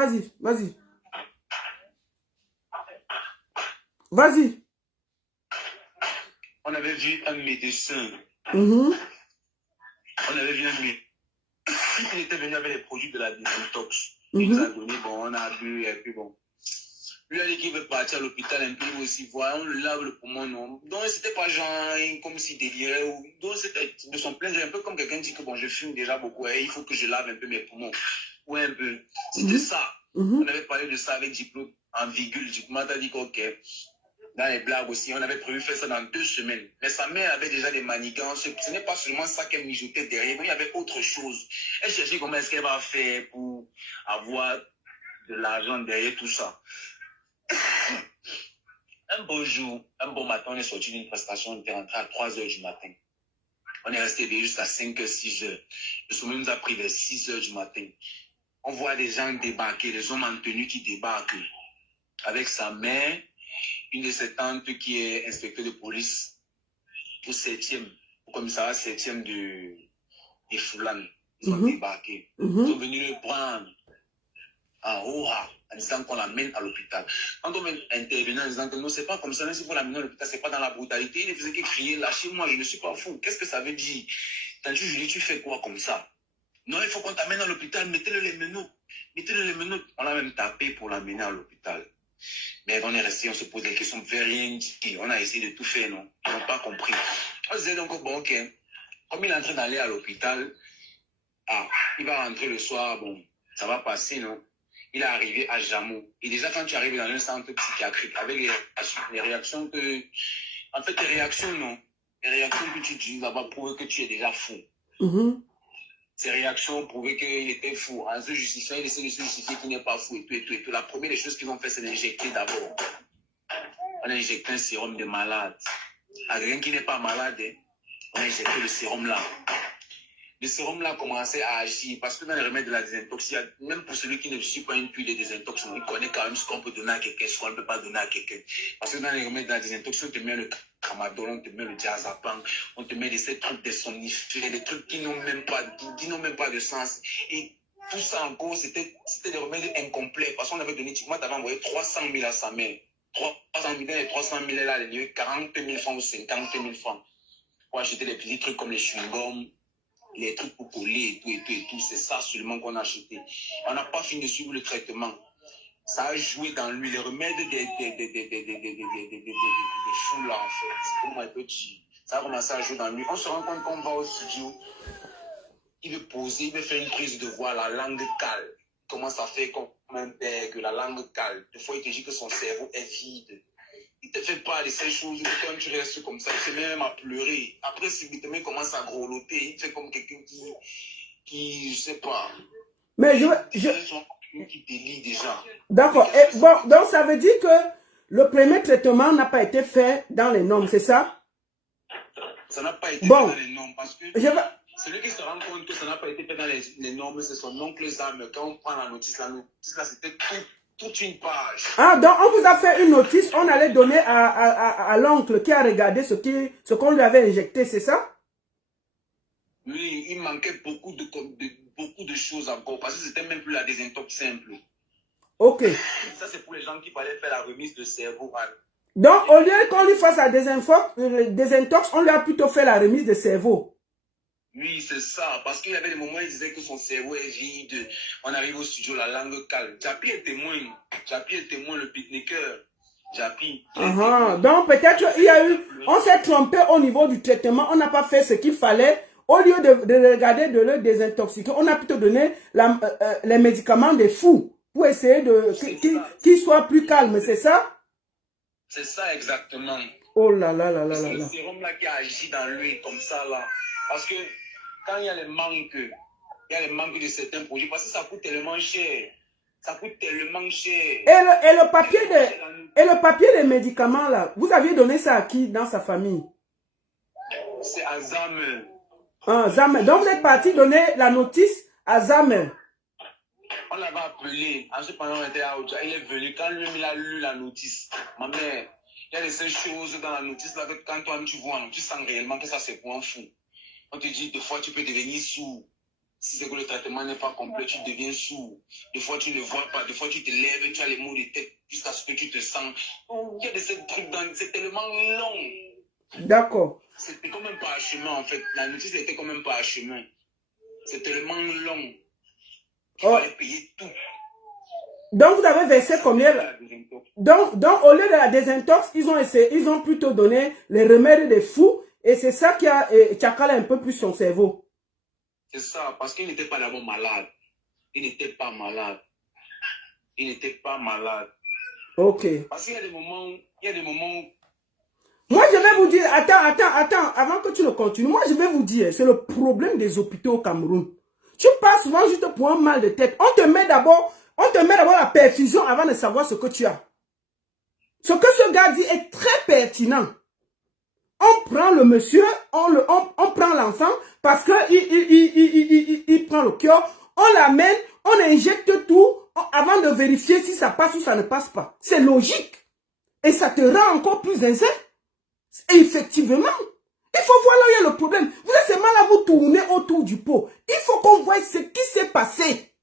Vas-y. On avait vu un médecin. On avait vu un médecin. Il était venu avec les produits de la désintox. Il nous a donné, bon, on a bu, et puis bon. Lui a dit qu'il veut partir à l'hôpital un peu aussi voir, on le lave le poumon, non. Donc c'était pas genre comme s'il délirait, ou donc c'était de son plein, un peu comme quelqu'un dit que bon, je fume déjà beaucoup, et il faut que je lave un peu mes poumons. Ou un peu. C'était ça. On avait parlé de ça avec Diplôme en virgule. Diplôme a dit qu'ok. Dans les blagues aussi, on avait prévu faire ça dans 2 semaines. Mais sa mère avait déjà des manigances. Ce n'est pas seulement ça qu'elle mijotait derrière, mais il y avait autre chose. Elle cherchait comment est-ce qu'elle va faire pour avoir de l'argent derrière tout ça. Un beau jour, un bon matin, on est sorti d'une prestation, on était rentré à 3 h du matin. On est resté jusqu'à 5 h, 6 h. Le sommeil nous a pris vers 6 h du matin. On voit des gens débarquer, des hommes en tenue qui débarquent avec sa mère, une de ses tantes qui est inspecteur de police au 7e, au commissariat 7e de Foulane. Ils ont débarqué. Ils sont venus le prendre en haut en disant qu'on l'amène à l'hôpital. Quand on intervenait en disant que non, c'est pas comme ça, même si vous l'amenez à l'hôpital, c'est pas dans la brutalité, il ne faisait que crier, lâchez-moi, je ne suis pas fou. Qu'est-ce que ça veut dire? Quand je lui dis, tu fais quoi comme ça? Non, il faut qu'on t'amène à l'hôpital, mettez-le les menottes. Mettez-le les menottes. On l'a même tapé pour l'amener à l'hôpital. Mais on est resté, on se pose des questions, on ne fait rien dire. On a essayé de tout faire, non? Ils n'ont pas compris. On se disait donc, bon, ok, comme il est en train d'aller à l'hôpital, il va rentrer le soir, bon, ça va passer, non? Il est arrivé à Jamou. Et déjà, quand tu arrives dans un centre psychiatrique, avec les réactions que... En fait, les réactions, non. Les réactions que tu dis là-bas prouvent que tu es déjà fou. Ses réactions prouvaient qu'il était fou. En se justifiant, il essaie de se justifier qu'il n'est pas fou et tout et tout et tout. La première des choses qu'ils ont fait, c'est d'injecter d'abord. On a injecté un sérum de malade. À quelqu'un qui n'est pas malade, on a injecté le sérum là. Le sérum là a commencé à agir parce que dans les remèdes de la désintox, même pour celui qui ne suit pas une pile de désintox, il connaît quand même ce qu'on peut donner à quelqu'un, ce qu'on ne peut pas donner à quelqu'un. Parce que dans les remèdes de la désintox, on te met le tramadol, on te met le diazépam, on te met ces trucs des somnifères, des trucs qui n'ont même pas de sens. Et tout ça encore, c'était des remèdes incomplets parce qu'on avait donné, moi, tu avais envoyé 300 000 à sa mère. 300 000, et 300 000 là, il y a eu 40 000 francs ou 50 000 francs. Pour acheter des petits trucs comme les chewing-gums, les trucs pour coller et tout. C'est ça seulement qu'on a acheté. On n'a pas fini de suivre le traitement. Ça a joué dans lui. Les remèdes des fous là, en fait. Comment on peut dire? Ça a commencé à jouer dans lui. On se rend compte qu'on va au studio. Il veut poser, il veut faire une prise de voix, la langue cale. Il commence à faire comme un bègue, la langue cale. Des fois, il te dit que son cerveau est vide. Il ne te fait pas de ces choses, quand tu restes comme ça, il se met même à pleurer. Après, subitement, il commence à grelotter. Il fait comme quelqu'un qui, je sais pas. Mais qui délie déjà. D'accord. Bon, donc ça veut dire que le premier traitement n'a pas été fait dans les normes, c'est ça? Ça n'a pas été fait dans les normes parce que celui qui se rend compte que ça n'a pas été fait dans les normes, c'est son oncle Zam. Quand on prend la notice là, c'était toute une page. Ah, donc on vous a fait une notice, on allait donner à l'oncle qui a regardé ce qu'on lui avait injecté, c'est ça? Oui, il manquait beaucoup de choses encore, parce que c'était même plus la désintox simple. Ok. Ça, c'est pour les gens qui fallait faire la remise de cerveau. Donc, au lieu qu'on lui fasse la désintox, on lui a plutôt fait la remise de cerveau. Oui, c'est ça. Parce qu'il y avait des moments où il disait que son cerveau est vide. On arrive au studio, la langue calme. Japi est témoin. Japi est témoin, le pique-niqueur. Japi. Donc, peut-être il y a eu... On s'est trompé au niveau du traitement. On n'a pas fait ce qu'il fallait. Au lieu de regarder de le désintoxiquer, on a plutôt donné les médicaments des fous pour essayer qu'il soit plus calme. C'est ça? C'est ça, exactement. Oh là là là là là. C'est le sérum là qui agit dans lui comme ça là. Parce que quand il y a les manques de certains produits, parce que ça coûte tellement cher. Ça coûte tellement cher. Et le papier des médicaments là, vous aviez donné ça à qui dans sa famille? C'est à Zam. Ah, Zam. Donc vous êtes parti donner la notice à Zam. On l'avait appelé. En ce moment, on était à Oja. Il est venu. Quand lui, il a lu la notice, ma mère, il y a ces choses dans la notice là que quand toi tu vois, tu sens réellement que ça c'est pour un fou. On te dit, des fois, tu peux devenir sourd. Si c'est que le traitement n'est pas complet, tu deviens sourd. Des fois, tu ne vois pas. Des fois, tu te lèves, tu as les maux de tête jusqu'à ce que tu te sens. Il y a ces trucs dans... C'est tellement long. D'accord. C'était comme un parchemin, en fait. La notice était comme un parchemin. C'est tellement long. Il fallait payer tout. Donc, vous avez versé combien? Donc, au lieu de la désintox, ils ont plutôt donné les remèdes des fous. Et c'est ça qui a tchakala un peu plus son cerveau. C'est ça, parce qu'il n'était pas d'abord malade. Il n'était pas malade. Il n'était pas malade. Ok. Parce qu'il y a des moments... Moi, je vais vous dire... Attends. Avant que tu ne continues, moi, je vais vous dire, c'est le problème des hôpitaux au Cameroun. Tu passes souvent juste pour un mal de tête. On te met d'abord la perfusion avant de savoir ce que tu as. Ce que ce gars dit est très pertinent. On prend le monsieur, on prend l'enfant parce que il prend le cœur, on l'amène, on injecte tout avant de vérifier si ça passe ou ça ne passe pas. C'est logique. Et ça te rend encore plus zinzin. Et effectivement, il faut voir là où il y a le problème. Vous êtes seulement là, vous tournez autour du pot. Il faut qu'on voie ce qui s'est passé.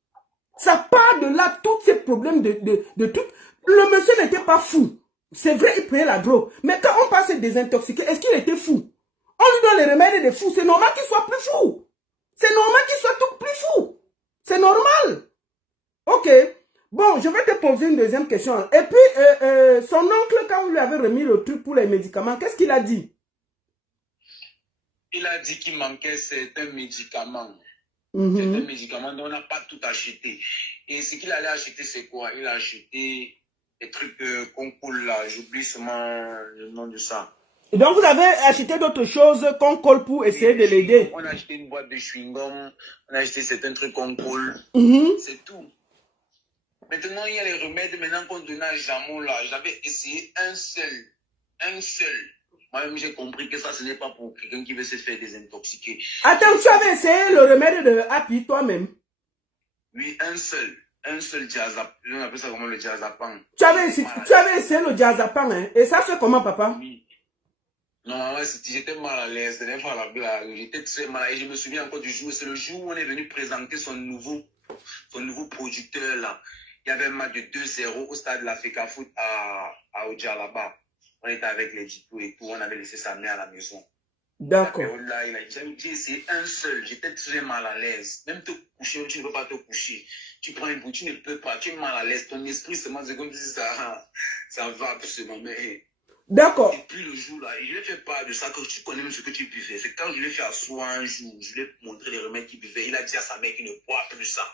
Ça part de là, tous ces problèmes de tout. Le monsieur n'était pas fou. C'est vrai, il prenait la drogue. Mais quand on passe à désintoxiquer, est-ce qu'il était fou? On lui donne les remèdes des fous. C'est normal qu'il soit plus fou. C'est normal qu'il soit tout plus fou. C'est normal. Ok. Bon, je vais te poser une deuxième question. Et puis, son oncle, quand vous lui avez remis le truc pour les médicaments, qu'est-ce qu'il a dit? Il a dit qu'il manquait certains médicaments. Certains médicaments dont on n'a pas tout acheté. Et ce qu'il allait acheter, c'est quoi? Il a acheté des trucs qu'on coule là. J'oublie seulement le nom de ça. Donc, vous avez acheté d'autres choses qu'on colle pour essayer de l'aider. On a acheté une boîte de chewing-gum, on a acheté certains trucs qu'on colle. C'est tout. Maintenant, il y a les remèdes maintenant qu'on donne à Jamon là. J'avais essayé un seul. Un seul. Moi-même, j'ai compris que ça, ce n'est pas pour quelqu'un qui veut se faire désintoxiquer. Attends, tu avais essayé le remède de Happy toi-même? Oui, un seul. Un seul diazapam. On appelle ça comment le diazapam. Tu avais essayé le diazapam, hein? Et ça fait comment, papa? Oui. Non, j'étais mal à l'aise, ce n'est pas la blague. J'étais très mal à l'aise. Je me souviens encore du jour. C'est le jour où on est venu présenter son nouveau producteur là. Il y avait un match de 2-0 au stade de la FECA Foot à Ojalaba. On était avec les Dito et tout. On avait laissé sa mère à la maison. D'accord. Là, j'ai essayé un seul. J'étais très mal à l'aise. Même te coucher, tu ne peux pas te coucher. Tu prends une bouteille, tu ne peux pas. Tu es mal à l'aise. Ton esprit, c'est comme si ça va absolument. Mais d'accord. Et puis le jour là, je lui ai fait part de ça, que tu connais même ce que tu buvais. C'est quand je lui ai fait asseoir un jour, je lui ai montré les remèdes qu'il buvait. Il a dit à sa mère qu'il ne boit plus ça.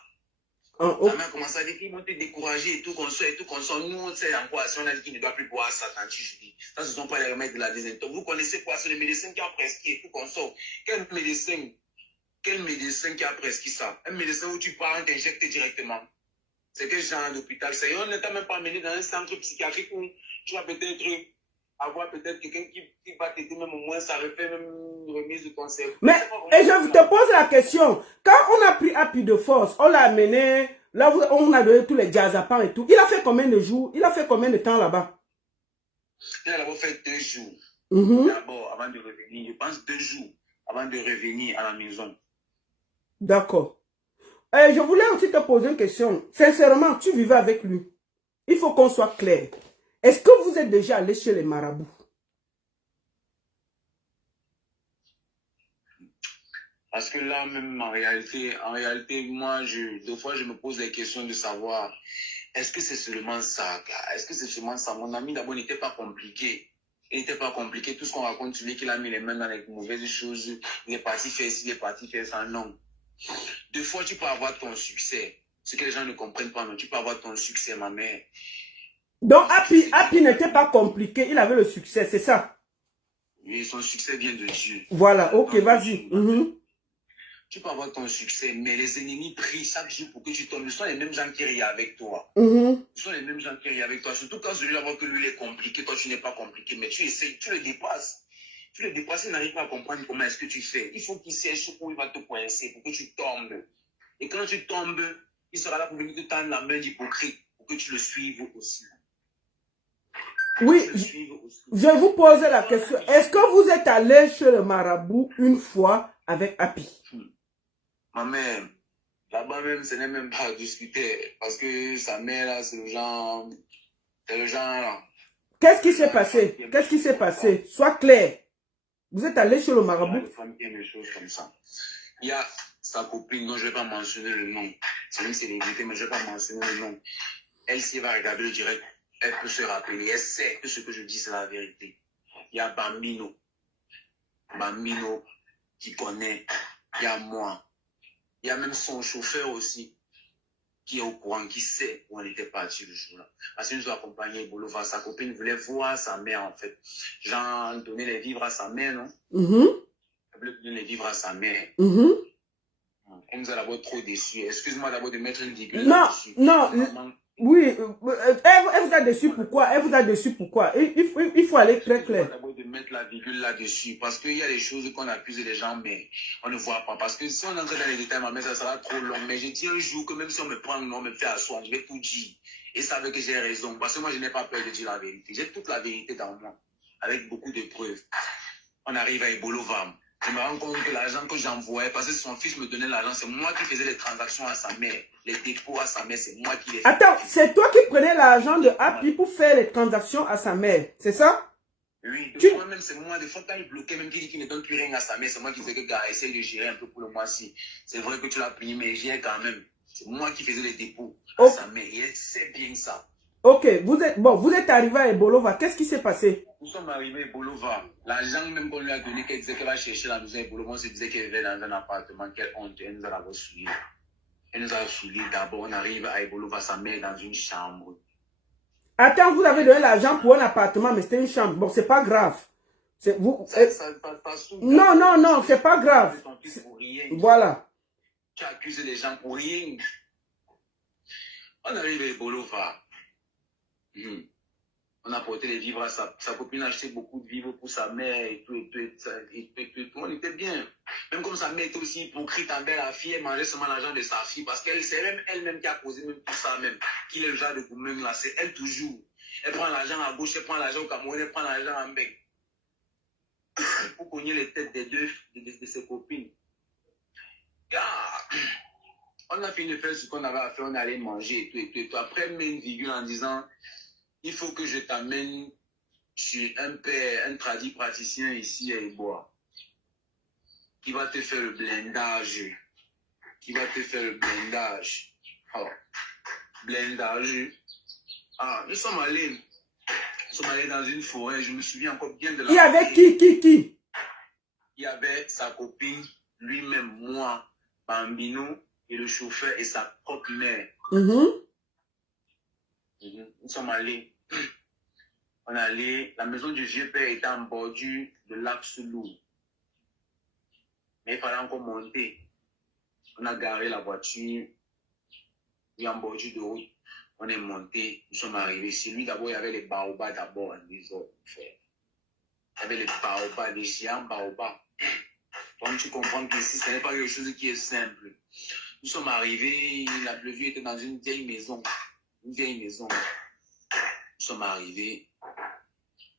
Sa mère a commencé à dire qu'ils vont te décourager et tout qu'on sort et tout qu'on sort. Nous, on sait en quoi. Si on a dit qu'il ne doit plus boire ça, tant je dis. Ça, ce ne sont pas les remèdes de la désintox. Vous connaissez quoi? C'est le médecin qui a prescrit et tout qu'on sort. Quel médecin qui a prescrit ça? Un médecin où tu pars, on t'injecte directement. C'est quel genre d'hôpital? On ne t'a même pas amené dans un centre psychiatrique où tu vas peut-être avoir peut-être quelqu'un qui va t'aider, même au moins ça refait même une remise de ton cerveau. Mais, et je te pose la question, quand on a pris appui de force, on l'a amené, là où on a donné tous les diazapams et tout, il a fait combien de jours? Il a fait combien de temps là-bas? Il a d'abord fait 2 jours. D'abord, avant de revenir, je pense 2 jours avant de revenir à la maison. D'accord. Je voulais aussi te poser une question. Sincèrement, tu vivais avec lui. Il faut qu'on soit clair. Est-ce que vous êtes déjà allé chez les marabouts? Parce que là même, en réalité, moi, des fois, je me pose la question de savoir, est-ce que c'est seulement ça? Est-ce que c'est seulement ça? Mon ami, d'abord, n'était pas compliqué. Il n'était pas compliqué. Tout ce qu'on raconte sur lui, qu'il a mis les mains dans les mauvaises choses, il est parti faire ci, il est parti faire ça. Non. Des fois, tu peux avoir ton succès. Ce que les gens ne comprennent pas, mais tu peux avoir ton succès, ma mère. Donc, Happy n'était pas compliqué, il avait le succès, c'est ça? Oui, son succès vient de Dieu. Voilà, ok, vas-y. Tu peux avoir ton succès, mais les ennemis prient chaque jour pour que tu tombes. Ce sont les mêmes gens qui rient avec toi. Ce sont les mêmes gens qui rient avec toi. Surtout quand celui-là voit que lui, il est compliqué, toi, tu n'es pas compliqué. Mais tu essaies, tu le dépasses. Tu le dépasses, il n'arrive pas à comprendre comment est-ce que tu fais. Il faut qu'il sache où il va te coincer pour que tu tombes. Et quand tu tombes, il sera là pour venir te tendre la main d'hypocrite pour que tu le suives aussi. Oui, je vous pose la question. Est-ce que vous êtes allé chez le marabout une fois avec Happy? Ma mère, là-bas même, ce n'est même pas à discuter. Parce que sa mère, là, c'est le genre là. Qu'est-ce qui s'est passé? Qu'est-ce qui s'est passé? Sois clair. Vous êtes allé chez le marabout? Des choses comme ça. Il y a sa copine, dont je ne vais pas mentionner le nom. C'est même célébrité, mais je ne vais pas mentionner le nom. Elle, s'y va regarder le direct, elle peut se rappeler. Elle sait que ce que je dis, c'est la vérité. Il y a Bambino. Bambino qui connaît. Il y a moi. Il y a même son chauffeur aussi qui est au courant, qui sait où on était parti le jour-là. Parce qu'il nous a accompagnés, Bolova. Sa copine voulait voir sa mère, en fait. Jean donnait les vivres à sa mère, non? Elle voulait donner les vivres à sa mère. Elle nous a d'abord trop déçus. Excuse-moi d'abord de mettre une virgule là-dessus. Non. Oui, elle vous a déçu pourquoi? Elle vous a déçu pourquoi? Il faut aller très clair. D'abord de mettre la virgule là-dessus, parce qu'il y a des choses qu'on accuse les gens, mais on ne voit pas. Parce que si on entre dans les détails, ma mère, ça sera trop long. Mais j'ai dit un jour que même si on me prend, on me fait asseoir, je vais tout dire. Et ça veut que j'ai raison. Parce que moi, je n'ai pas peur de dire la vérité. J'ai toute la vérité dans moi, avec beaucoup de preuves. On arrive à Ebolovam. Je me rends compte que l'argent que j'envoyais, parce que son fils me donnait l'argent, c'est moi qui faisais les transactions à sa mère. Les dépôts à sa mère, c'est moi qui les faisais. Attends, c'est toi qui prenais l'argent de Happy pour faire les transactions à sa mère, c'est ça? Oui, des fois même, c'est moi. Des fois, quand il bloquait, même qu'il dit qu'il ne donne plus rien à sa mère, c'est moi qui disais que gars, essaye de gérer un peu pour le mois-ci. C'est vrai que tu l'as puni, mais gère quand même. C'est moi qui faisais les dépôts à sa mère. Et elle sait bien ça. Ok, vous êtes arrivé à Ebolova. Qu'est-ce qui s'est passé? Nous sommes arrivés à Ebolova. L'argent même qu'on lui a donné, qu'elle disait qu'elle va chercher la maison à Ebolova, on se disait qu'elle vivait dans un appartement. Quelle honte, elle nous a d'abord souillé. Elle nous a souillé. D'abord, on arrive à Ebolova, sa mère dans une chambre. Attends, vous avez donné l'argent pour un appartement, mais c'était une chambre. Bon, c'est pas grave. Vous, Ça saoule. non, non, non, c'est pas grave. Voilà. Tu accuses les gens pour rien. On arrive à Bolova. On a porté les vivres à sa copine, a acheté beaucoup de vivres pour sa mère et tout. On était bien. Même comme sa mère était aussi hypocrite envers la fille, elle mangeait seulement l'argent de sa fille parce qu'elle, c'est même elle-même qui a causé même tout ça même. Qui est le genre de gourmet là, c'est elle toujours. Elle prend l'argent à gauche, elle prend l'argent au Cameroun, elle prend l'argent en bec. Pour cogner les têtes des deux, de ses copines. On a fini de faire ce qu'on avait à faire, on allait manger et tout. Après, elle met une virgule en disant, il faut que je t'amène sur un père, un tradit praticien ici à Ebois, qui va te faire le blindage. Oh, blindage. Ah, nous sommes allés dans une forêt, je me souviens encore bien de la... Il y avait qui? Il y avait sa copine, lui-même, moi, Bambino, et le chauffeur et sa propre mère. Nous sommes allés. On est allé, la maison du vieux père était en bordure de lac Soulou. Mais il fallait encore monter. On a garé la voiture, et en bordure de route. On est monté, nous sommes arrivés. Chez lui, d'abord, il y avait les baobabs d'abord en disant. Il y avait les baobabs, les géants baobabs. Donc tu comprends qu'ici, ce n'est pas quelque chose qui est simple. Nous sommes arrivés, le vieux était dans une vieille maison. Nous sommes arrivés.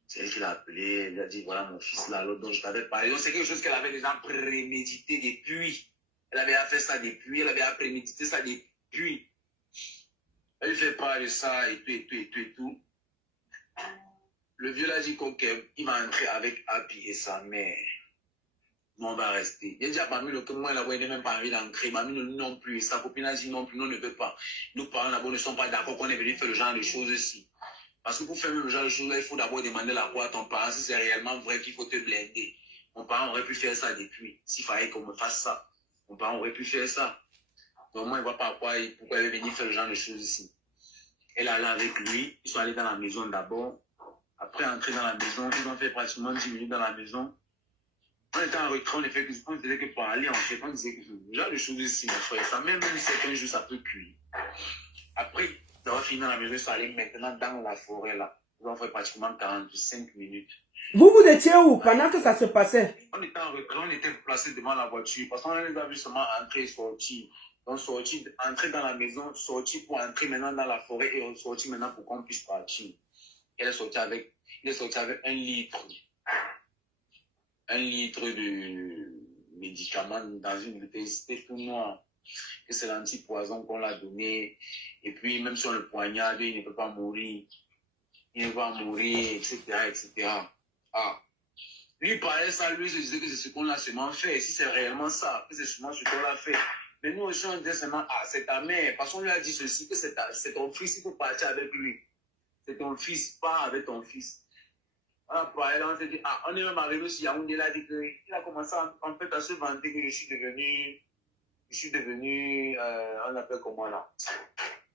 C'est elle qui l'a appelé, elle lui a dit, voilà mon fils là, l'autre dont je t'avais parlé. Donc c'est quelque chose qu'elle avait déjà prémédité depuis. Elle avait fait ça depuis, elle avait prémédité ça depuis. Elle lui fait part de ça et tout. Le vieux l'a dit qu'il va entrer avec Happy et sa mère. Nous, on va rester. Il a dit à Mamie que moi, il n'a même pas envie d'entrer. Mamie non plus. Sa copine a dit non plus, non, ne veut pas. Nos parents d'abord ne sont pas d'accord qu'on est venu faire le genre de choses ici. Parce que pour faire même le genre de choses là, il faut d'abord demander la foi à ton parent si c'est réellement vrai qu'il faut te blinder. Mon parent aurait pu faire ça depuis. S'il fallait qu'on me fasse ça, mon parent aurait pu faire ça. Donc moi, il ne voit pas pourquoi il est venu faire le genre de choses ici. Elle est allée avec lui. Ils sont allés dans la maison d'abord. Après, entrer dans la maison, ils ont fait pratiquement 10 minutes dans la maison. On était en retrait, on ne faisait que parler en fait. On disait que le genre de choses ici, mon frère, ça même certains jours, ça peut cuire. Après, d'avoir fini dans la maison, ils sont allés maintenant dans la forêt là. Ils ont fait pratiquement 45 minutes. Vous étiez où pendant que ça se passait? On était en retrait, on était placés devant la voiture parce qu'on les a vu seulement entrer et sortir. Donc, entrer dans la maison, sortir pour entrer maintenant dans la forêt et ressortir maintenant pour qu'on puisse partir. Il est sorti avec 1 litre. 1 litre de médicaments dans une bouteille, c'était tout noir. Que c'est l'antipoison qu'on l'a donné. Et puis, même si on le poignarde, il ne peut pas mourir. Il va mourir, etc., etc. Ah. Lui, il parlait ça, lui, je disais que c'est ce qu'on a seulement fait. Si c'est réellement ça, que c'est seulement ce qu'on a fait. Mais nous aussi, on disait seulement, ah, c'est ta mère. Parce qu'on lui a dit ceci, que c'est ton fils, il faut partir avec lui. C'est ton fils, pas avec ton fils. On a parlé, on s'est dit, ah, on est même arrivé aussi, Yaoundé, il a dit qu'il a commencé en fait à se vanter que je suis devenu, on l'appelle comment là?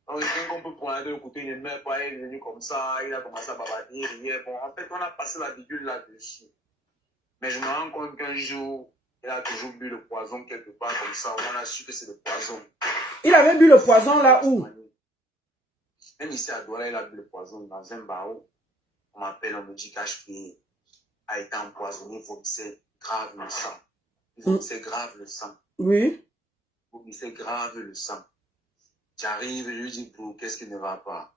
Donc, qu'on peut prendre de côté, il n'est même pas, il est devenu comme ça, il a commencé à bavarder, bon, en fait, on a passé la bidule là-dessus. Mais je me rends compte qu'un jour, il a toujours bu le poison quelque part comme ça, on a su que c'est le poison. Il avait bu le poison là où? Même ici à Douala, il a bu le poison dans un barreau. On m'appelle, on me dit qu'HP a été empoisonné, il vomissait grave le sang. Il vomissait grave le sang. Oui. Il vomissait grave le sang. J'arrive, je lui dis, pour qu'est-ce qui ne va pas?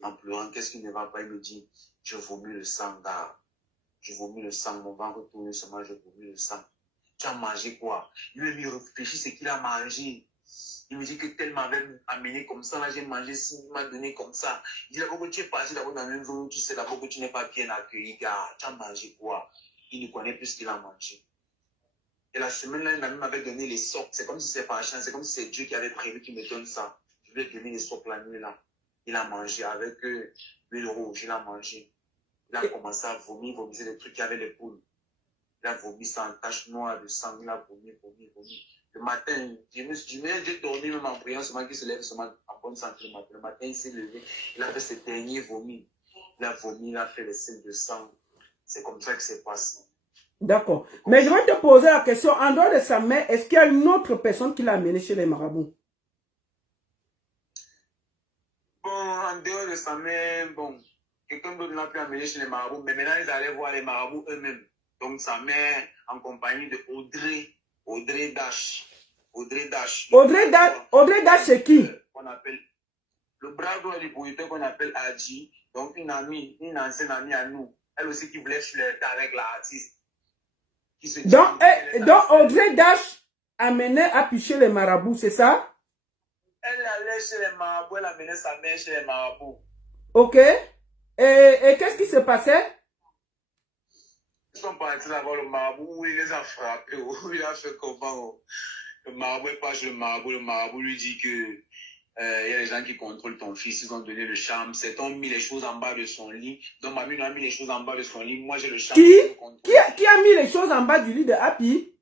En pleurant, qu'est-ce qui ne va pas? Il me dit, je vomis le sang, gars. Je vomis le sang, mon ventre tourne seulement, je vomis le sang. Tu as mangé quoi? Lui, il réfléchit ce qu'il a mangé. Il me dit que tel m'avait amené comme ça, là j'ai mangé, il m'a donné comme ça. Il dit d'abord que tu es parti d'abord dans une zone où tu sais d'abord que tu n'es pas bien accueilli, gars. Tu as mangé quoi? Il ne connaît plus ce qu'il a mangé. Et la semaine là, il m'avait donné les socles. C'est comme si c'est par chance, c'est comme si c'est Dieu qui avait prévu qu'il me donne ça. Je lui ai donné les socles la nuit là. Il a mangé avec l'huile rouge, il a mangé. Il a commencé à vomir, vomir des trucs qui avaient les poules. Il a vomi ça en tache noire de sang, il a vomi. Le matin, j'ai dormi même en priant, seulement qu'il se lève seulement en bonne santé le matin. Le matin, il s'est levé, il a fait ses derniers vomis. Il a vomi, il a fait les selles de sang. C'est comme ça que c'est passé. D'accord. Mais je vais te poser la question, en dehors de sa mère, est-ce qu'il y a une autre personne qui l'a amené chez les marabouts? Bon, en dehors de sa mère, bon, quelqu'un d'autre l'a pu amener chez les marabouts, mais maintenant ils allaient voir les marabouts eux-mêmes. Donc sa mère, en compagnie de Audrey Dash. Audrey Dash, c'est qui? On appelle le bras droit du producteur qu'on appelle Adji. Donc une amie, une ancienne amie à nous. Elle aussi qui voulait flirter avec l'artiste. Donc Audrey Dash amenait à picher les marabouts, c'est ça? Elle allait chez les marabouts, elle amenait sa mère chez les marabouts. Ok. Et qu'est-ce qui se passait? Ils sont partis là-bas, le marabout, où il les a frappés, où il a fait comment. Le marabout est pas chez le marabout lui dit que il y a des gens qui contrôlent ton fils, ils ont donné le charme, c'est ont mis les choses en bas de son lit. Donc Mamie a mis les choses en bas de son lit, moi j'ai le charme. Qui a mis les choses en bas du lit de Happy?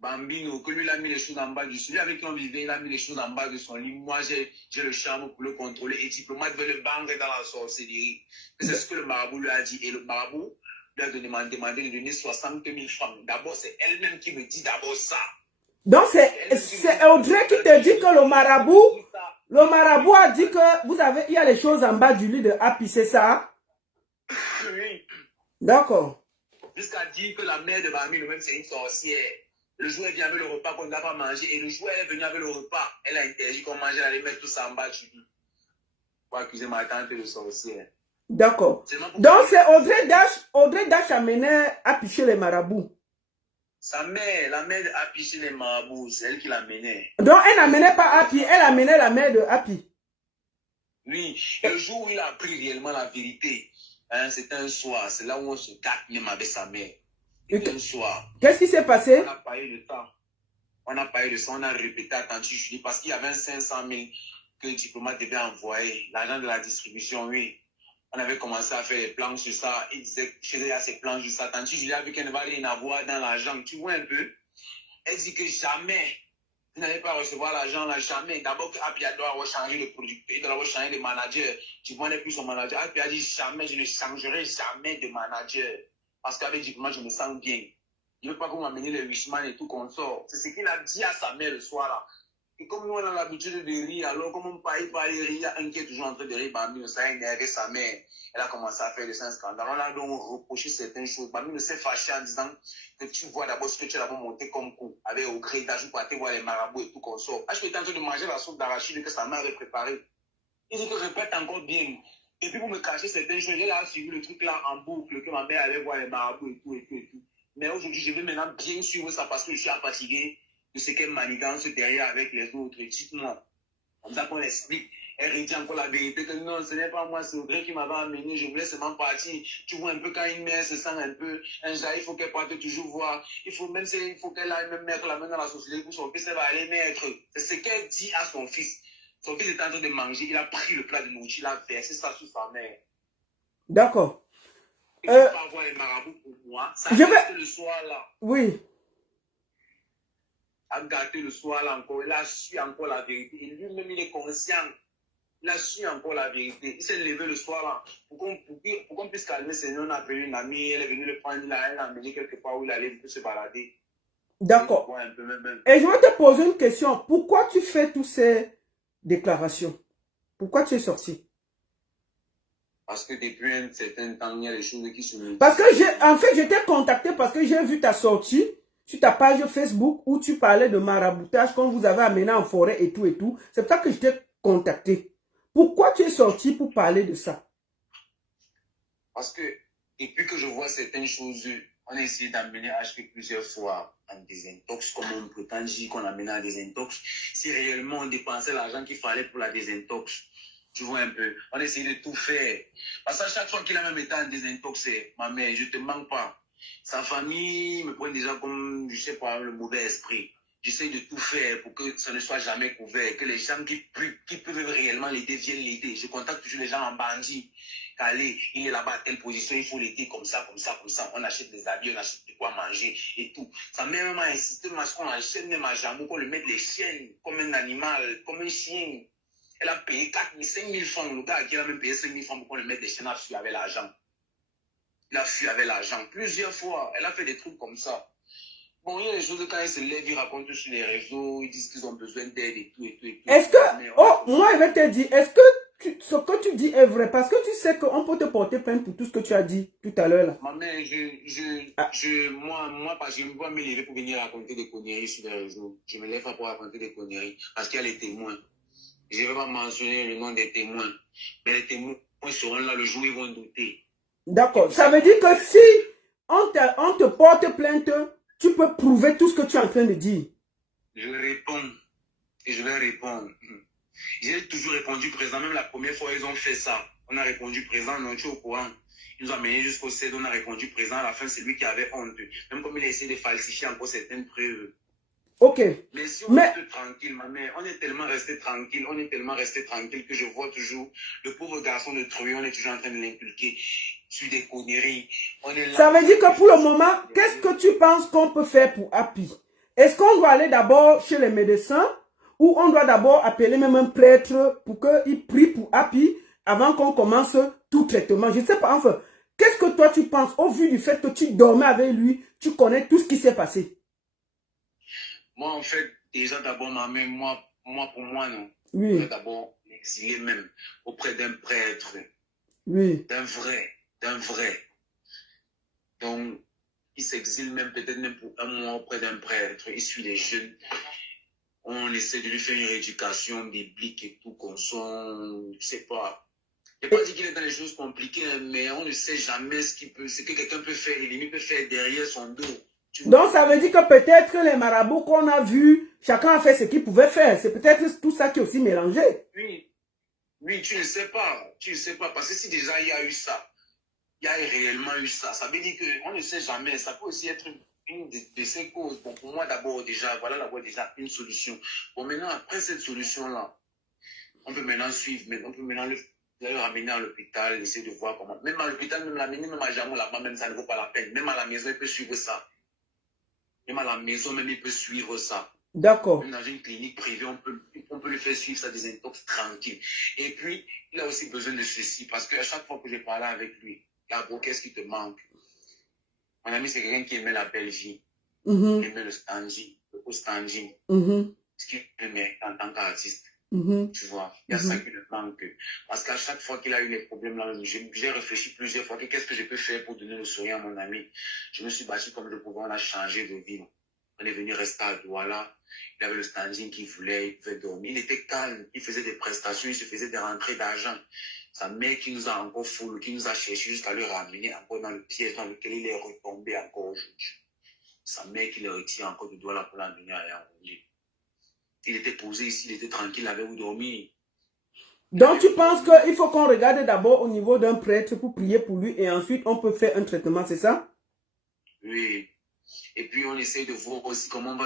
Bambino, que lui il a mis les choses en bas du lit. Celui avec qui on vivait, il a mis les choses en bas de son lit. Moi j'ai le charme pour le contrôler. Et diplomate veut le banger dans la sorcellerie. C'est ce que le marabout lui a dit. Et le marabout lui a demandé de donner 60 000 francs. D'abord, c'est elle-même qui me dit d'abord ça. Donc c'est Audrey qui te dit que le marabout a dit que il y a les choses en bas du lit de Happy, c'est ça? Oui. D'accord. Jusqu'à dire que la mère de Mamie, même c'est une sorcière. Le jour elle vient avec le repas qu'on n'a pas mangé. Et le jour elle est venue avec le repas, elle a interdit qu'on mange, elle allait mettre tout ça en bas du lit. Pour accuser ma tante de sorcière. D'accord. Donc c'est Audrey Dash amenait à picher les marabouts. Sa mère, la mère de Happy chez les marabouts, c'est elle qui l'amenait. Donc elle n'amenait pas Happy, elle amenait la mère de Happy. Oui, et le jour où il a appris réellement la vérité, hein, c'était un soir, c'est là où on se gâte même avec sa mère. C'était un soir. Qu'est-ce qui s'est passé? On n'a pas eu le temps. On n'a pas eu le temps, on a répété à Tante Julie parce qu'il y avait un 500 000 que le diplomate devait envoyer, l'argent de la distribution, oui. On avait commencé à faire des plans sur ça. Il disait que chez elle, ces plans sur ça. Tante Julie a vu qu'elle ne va rien avoir dans l'argent. Tu vois un peu? Elle dit que jamais, vous n'allez pas recevoir l'argent là, jamais. D'abord, Apia doit rechanger le producteur, il doit rechanger le manager. Tu vois, n'est plus son manager. Apia a dit jamais, je ne changerai jamais de manager. Parce qu'avec diplomate, je me sens bien. Il ne veut pas qu'on m'amène les richements et tout qu'on sort. C'est ce qu'il a dit à sa mère le soir là. Et comme nous, on a l'habitude de rire, alors comme on paye par les rire, un qui est toujours en train de rire, Bambi, ça a énervé sa mère. Elle a commencé à faire de ça un scandale. On a donc reproché certaines choses. Bambi s'est fâché en disant que tu vois d'abord ce que tu as d'abord monté comme coup. Avec au gré d'ajou, pour aller voir les marabouts et tout qu'on sort. Ah, je suis en train de manger la soupe d'arachide que sa mère avait préparée. Il dit que je répète encore bien. Et puis pour me cacher certaines choses, j'ai suivi le truc là en boucle, que ma mère allait voir les marabouts et tout et tout et tout. Mais aujourd'hui, je vais maintenant bien suivre ça parce que je suis fatigué de ce qu'elle manigance derrière avec les autres. Dites-moi. Comme ça qu'on l'explique. Elle redit encore la vérité que non, ce n'est pas moi, c'est Audrey qui m'avait amené. Je voulais seulement partir. Tu vois un peu quand une mère se sent un peu injure, il faut qu'elle parte toujours voir. Il faut même il faut qu'elle aille même mettre la main dans la société pour son fils, elle va aller mettre. C'est ce qu'elle dit à son fils. Son fils est en train de manger, il a pris le plat de nourriture, il a versé ça sur sa mère. D'accord. Et tu vas voir les marabouts pour moi. Ça reste le soir là. Oui. A gâté le soir là encore, il a su encore la vérité. Et lui-même, il est conscient. Il a su encore la vérité. Il s'est levé le soir là. Pour qu'on puisse calmer ses noms, on a appelé une amie, elle est venue le prendre, elle l'a amené quelque part où il allait se balader. D'accord. Et je vais te poser une question. Pourquoi tu fais toutes ces déclarations? Pourquoi tu es sorti? Parce que depuis un certain temps, il y a des choses qui se mettent. Parce que en fait, je t'ai contacté parce que j'ai vu ta sortie sur ta page Facebook où tu parlais de maraboutage quand vous avez amené en forêt et tout et tout. C'est pour ça que je t'ai contacté. Pourquoi tu es sorti pour parler de ça? Parce que depuis que je vois certaines choses, on a essayé d'amener HP plusieurs fois en désintox, comme on prétend dire qu'on amenait en désintox. Si réellement on dépensait l'argent qu'il fallait pour la désintox, tu vois un peu, on a essayé de tout faire. Parce que chaque fois qu'il a même été en désintox, c'est ma mère, je te manque pas. Sa famille me prend déjà comme, je sais pas, le mauvais esprit. J'essaie de tout faire pour que ça ne soit jamais couvert, que les gens qui peuvent réellement l'aider viennent l'aider. Je contacte toujours les gens en bandit. Allez, il est là-bas à telle position, il faut l'aider comme ça, comme ça, comme ça. On achète des habits, on achète de quoi manger et tout. Sa mère même a insisté parce qu'on achète même à Jamou, qu'on le mette les chiennes comme un animal, comme un chien. Elle a payé 4 000, 5 000 francs. Le gars qui a même payé 5 000 francs pour qu'on le mette des chiens dessus avec l'argent. Il a fui avec l'argent plusieurs fois. Elle a fait des trucs comme ça. Bon, il y a des choses quand ils se lèvent, ils racontent sur les réseaux, ils disent qu'ils ont besoin d'aide et tout et tout et tout. Est-ce que, oh, moi je vais te dire, est-ce que ce que tu dis est vrai? Parce que tu sais qu'on peut te porter plainte pour tout ce que tu as dit tout à l'heure là. Ma mère, moi, parce que je ne peux pas me lever pour venir raconter des conneries sur les réseaux. Je me lève pas pour raconter des conneries parce qu'il y a les témoins. Je ne vais pas mentionner le nom des témoins, mais les témoins seront là le jour où ils vont douter. D'accord. Ça veut dire que si on te porte plainte, tu peux prouver tout ce que tu es en train de dire. Je réponds et je vais répondre. J'ai toujours répondu présent. Même la première fois, ils ont fait ça. On a répondu présent, non, tu es au courant. Ils nous ont amené jusqu'au CED, on a répondu présent. À la fin, c'est lui qui avait honte. Même comme il a essayé de falsifier encore certaines preuves. Ok. Mais si on est tranquille, ma mère, on est tellement resté tranquille, que je vois toujours le pauvre garçon de Trouille, on est toujours en train de l'inculquer sur des conneries. On est là, ça veut dire que pour le moment, qu'est-ce que tu penses qu'on peut faire pour Happy? Est-ce qu'on doit aller d'abord chez les médecins ou on doit d'abord appeler même un prêtre pour qu'il prie pour Happy avant qu'on commence tout traitement? Je ne sais pas, enfin, qu'est-ce que toi tu penses au vu du fait que tu dormais avec lui, tu connais tout ce qui s'est passé? Moi, en fait, déjà d'abord, ma mère, pour moi, non. Oui. Je vais d'abord l'exiler même auprès d'un prêtre. Oui. D'un vrai. Donc, il s'exile même peut-être même pour un mois auprès d'un prêtre. Il suit les jeunes. On essaie de lui faire une rééducation biblique et tout, qu'on son, je sais pas. Je n'ai pas dit qu'il est dans les choses compliquées, mais on ne sait jamais ce que quelqu'un peut faire, l'ennemi peut faire derrière son dos. Donc ça veut dire que peut-être les marabouts qu'on a vus, chacun a fait ce qu'il pouvait faire. C'est peut-être tout ça qui est aussi mélangé. Oui, tu ne sais pas. Parce que si déjà il y a eu ça, il y a réellement eu ça, ça veut dire qu'on ne sait jamais. Ça peut aussi être une de ces causes. Bon, pour moi d'abord déjà, voilà d'abord déjà une solution. Bon, maintenant, après cette solution-là, on peut maintenant suivre, on peut maintenant le ramener à l'hôpital, essayer de voir comment. Même à l'hôpital, même l'amener, même à Jamou, là-bas, même ça ne vaut pas la peine. Même à la maison, il peut suivre ça. Même à la maison, même il peut suivre ça. D'accord. Même dans une clinique privée, on peut lui faire suivre sa désintox tranquille. Et puis, il a aussi besoin de ceci, parce qu'à chaque fois que je parlais avec lui, qu'est-ce qui te manque? Mon ami, c'est quelqu'un qui aimait la Belgique, qui aimait le standing, le standing, ce qu'il aimait en tant qu'artiste. Tu vois, il y a ça qui me manque. Parce qu'à chaque fois qu'il a eu des problèmes là, j'ai réfléchi plusieurs fois, qu'est-ce que je peux faire pour donner le sourire à mon ami? Je me suis battu comme je pouvais, on a changé de vie. On est venu rester à Douala. Il avait le standing qu'il voulait, il pouvait dormir. Il était calme, il faisait des prestations, il se faisait des rentrées d'argent. Sa mère qui nous a encore foulé, qui nous a cherché jusqu'à le ramener encore dans le piège dans lequel il est retombé encore aujourd'hui. Sa mère qui le retire encore de Douala pour l'amener à Yaoundé. Il était posé ici, il était tranquille, il avait où dormir. Donc tu penses qu'il faut qu'on regarde d'abord au niveau d'un prêtre pour prier pour lui et ensuite on peut faire un traitement, c'est ça? Oui. Et puis on essaie de voir aussi comment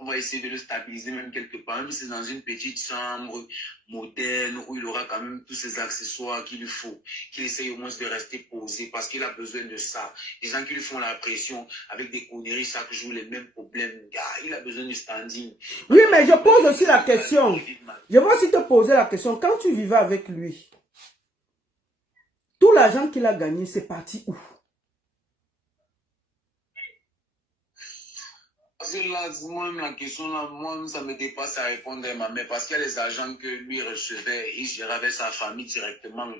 on va essayer de le stabiliser même quelque part. Même si c'est dans une petite chambre moderne où il aura quand même tous ces accessoires qu'il lui faut. Qu'il essaye au moins de rester posé parce qu'il a besoin de ça. Les gens qui lui font la pression avec des conneries chaque jour, les mêmes problèmes. Il a besoin du standing. Oui, mais je pose aussi la question. Je vais aussi te poser la question. Quand tu vivais avec lui, tout l'argent qu'il a gagné, c'est parti où? Parce que là, moi, la question là, moi, ça me dépasse à répondre à ma mère. Parce qu'il y a les agents que lui recevait, il gérait avec sa famille directement,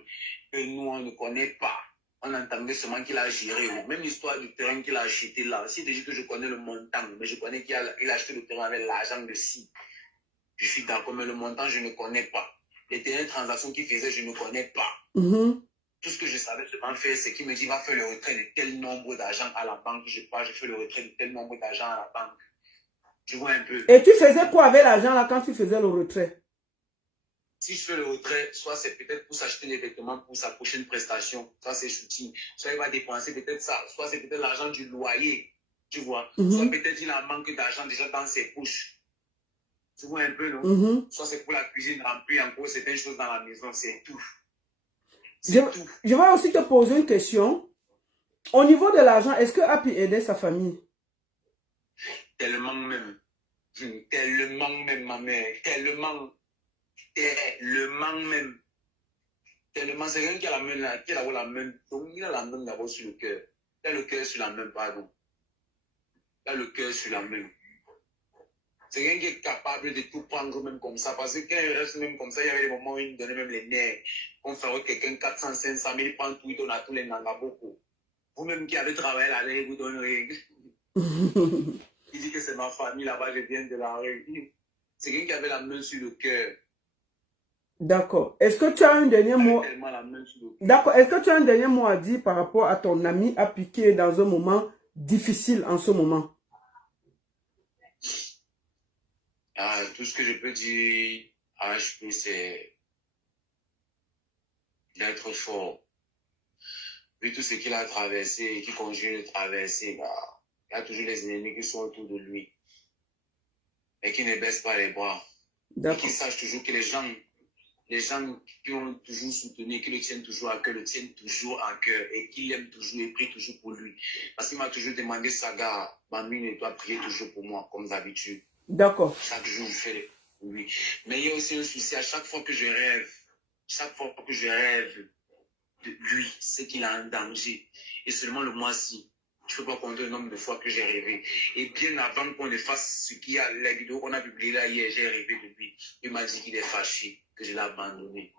que nous, on ne connaît pas. On entendait seulement qu'il a géré. Même l'histoire du terrain qu'il a acheté là. Si déjà que je connais le montant, mais je connais qu'il a acheté le terrain avec l'argent de si. Je suis d'accord, mais le montant, je ne connais pas. Les terrains de transactions qu'il faisait, je ne connais pas. Tout ce que je savais seulement faire, c'est qu'il me dit, va faire le retrait de tel nombre d'argent à la banque. Je fais le retrait de tel nombre d'argent à la banque. Tu vois un peu. Et tu faisais quoi avec l'argent là quand tu faisais le retrait? Si je fais le retrait, soit c'est peut-être pour s'acheter des vêtements pour sa prochaine prestation, soit c'est shooting, soit il va dépenser peut-être ça, soit c'est peut-être l'argent du loyer, tu vois. Soit peut-être il a manque d'argent déjà dans ses poches. Tu vois un peu, non? Soit c'est pour la cuisine, remplir encore certaines choses dans la maison, c'est tout. Je vais aussi te poser une question. Au niveau de l'argent, est-ce que Happy aidait sa famille? Tellement même. Tellement même, ma mère. Tellement même. tellement, c'est quelqu'un qui a la main là, qui a d'abord la main, donc il a la main d'abord sur le cœur. Il a le cœur sur la main, pardon. Il a le cœur sur la main. C'est quelqu'un qui est capable de tout prendre même comme ça. Parce que quand il reste même comme ça, il y avait des moments où il me donnait même les nerfs. On ferait quelqu'un 400, 500 000, il prend tout, il donne à tous les nangaboko. Vous-même qui avez travaillé là, il vous donne rien. Il dit que c'est ma famille là-bas, je viens de la rue. C'est quelqu'un qui avait la main sur le cœur. D'accord. Est-ce que tu as un dernier mot? D'accord. Est-ce que tu as un dernier mot à dire par rapport à ton ami appliqué dans un moment difficile en ce moment? Ah, tout ce que je peux dire à HP, c'est d'être fort. Vu tout ce qu'il a traversé et qu'il continue de traverser, bah, il y a toujours les ennemis qui sont autour de lui. Et qui ne baissent pas les bras. Et qui sachent toujours que les gens qui ont toujours soutenu, qui le tiennent toujours à cœur, le tiennent toujours à cœur et qui l'aiment toujours et prient toujours pour lui. Parce qu'il m'a toujours demandé, Saga, Mamie, doit prier toujours pour moi, comme d'habitude. D'accord. Chaque jour, je fais pour lui. Mais il y a aussi un souci, à chaque fois que je rêve de lui, c'est qu'il a un danger. Et seulement le mois-ci, je ne peux pas compter le nombre de fois que j'ai rêvé. Et bien avant qu'on ne fasse ce qu'il y a, la vidéo qu'on a publiée là hier, j'ai rêvé de lui. Il m'a dit qu'il est fâché, que je l'ai abandonné.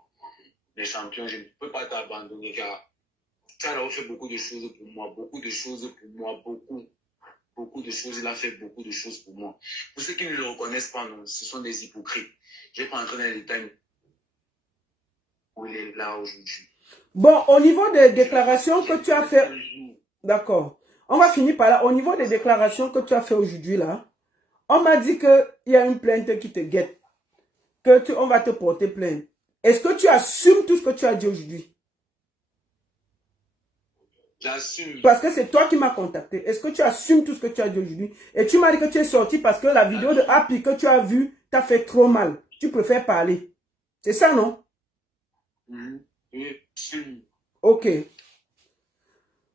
Les champions, je ne peux pas t'abandonner car tu as fait beaucoup de choses pour moi, beaucoup de choses il a fait beaucoup de choses pour moi. Pour ceux qui ne le reconnaissent pas, non, ce sont des hypocrites. Je ne vais pas entrer dans les détails où il est là aujourd'hui. Bon, au niveau des déclarations que tu as fait... D'accord. On va finir par là. Au niveau des déclarations que tu as fait aujourd'hui, là, on m'a dit qu'il y a une plainte qui te guette. On va te porter plainte. Est-ce que tu assumes tout ce que tu as dit aujourd'hui? J'assume. Parce que c'est toi qui m'as contacté. Est-ce que tu assumes tout ce que tu as dit aujourd'hui? Et tu m'as dit que tu es sorti parce que la vidéo de Happy que tu as vue t'a fait trop mal. Tu préfères parler. C'est ça, non? Oui, j'assume. Ok.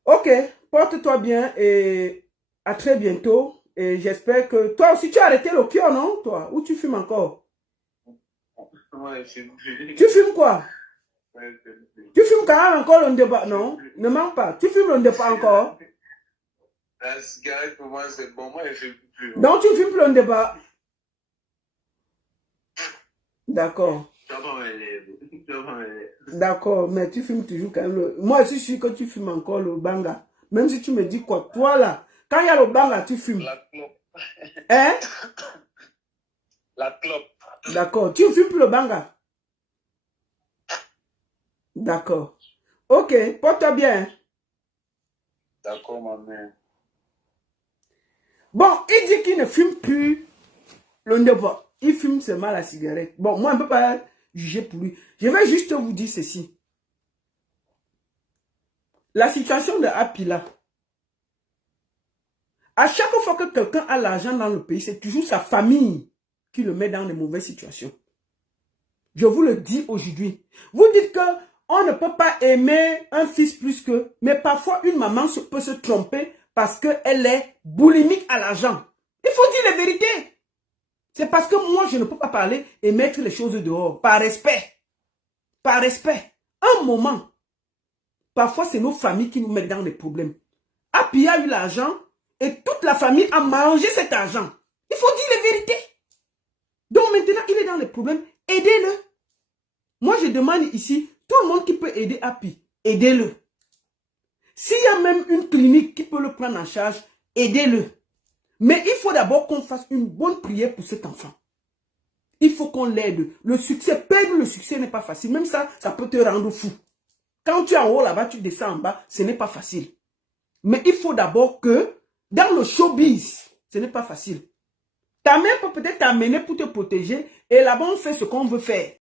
Ok. Porte-toi bien et à très bientôt. Et j'espère que... Toi aussi, tu as arrêté le cœur, non? Toi? Ou tu fumes encore? Ouais, je fume. Tu fumes quoi? Ouais, Tu fumes quand même encore le débat, non? Ne mens pas. Tu fumes le débat encore? La cigarette pour moi c'est bon, moi je ne fume plus. Donc tu fumes le débat? D'accord. D'accord, mais tu fumes toujours quand même le... Moi aussi je suis que tu fumes encore le banga. Même si tu me dis quoi, toi là, quand il y a le banga, tu fumes. La clope. Hein? La clope. D'accord, tu fumes plus le banga? D'accord. Ok, porte-toi bien. D'accord, ma mère. Bon, il dit qu'il ne fume plus le débat. Il fume seulement la cigarette. Bon, moi, je ne peux pas juger pour lui. Je vais juste vous dire ceci. La situation de Happy là. À chaque fois que quelqu'un a l'argent dans le pays, c'est toujours sa famille qui le met dans de mauvaises situations. Je vous le dis aujourd'hui. Vous dites que on ne peut pas aimer un fils plus que... Mais parfois, une maman peut se tromper parce qu'elle est boulimique à l'argent. Il faut dire la vérité. C'est parce que moi, je ne peux pas parler et mettre les choses dehors. Par respect. Par respect. Un moment. Parfois, c'est nos familles qui nous mettent dans des problèmes. Happy a eu l'argent et toute la famille a mangé cet argent. Il faut dire la vérité. Donc maintenant, il est dans les problèmes. Aidez-le. Moi, je demande ici, tout le monde qui peut aider Happy, aidez-le. S'il y a même une clinique qui peut le prendre en charge, aidez-le. Mais il faut d'abord qu'on fasse une bonne prière pour cet enfant. Il faut qu'on l'aide. Le succès, perdre le succès n'est pas facile. Même ça, ça peut te rendre fou. Quand tu es en haut là-bas, tu descends en bas, ce n'est pas facile. Mais il faut d'abord que, dans le showbiz, ce n'est pas facile. Ta mère peut peut-être t'amener pour te protéger et là-bas, on fait ce qu'on veut faire.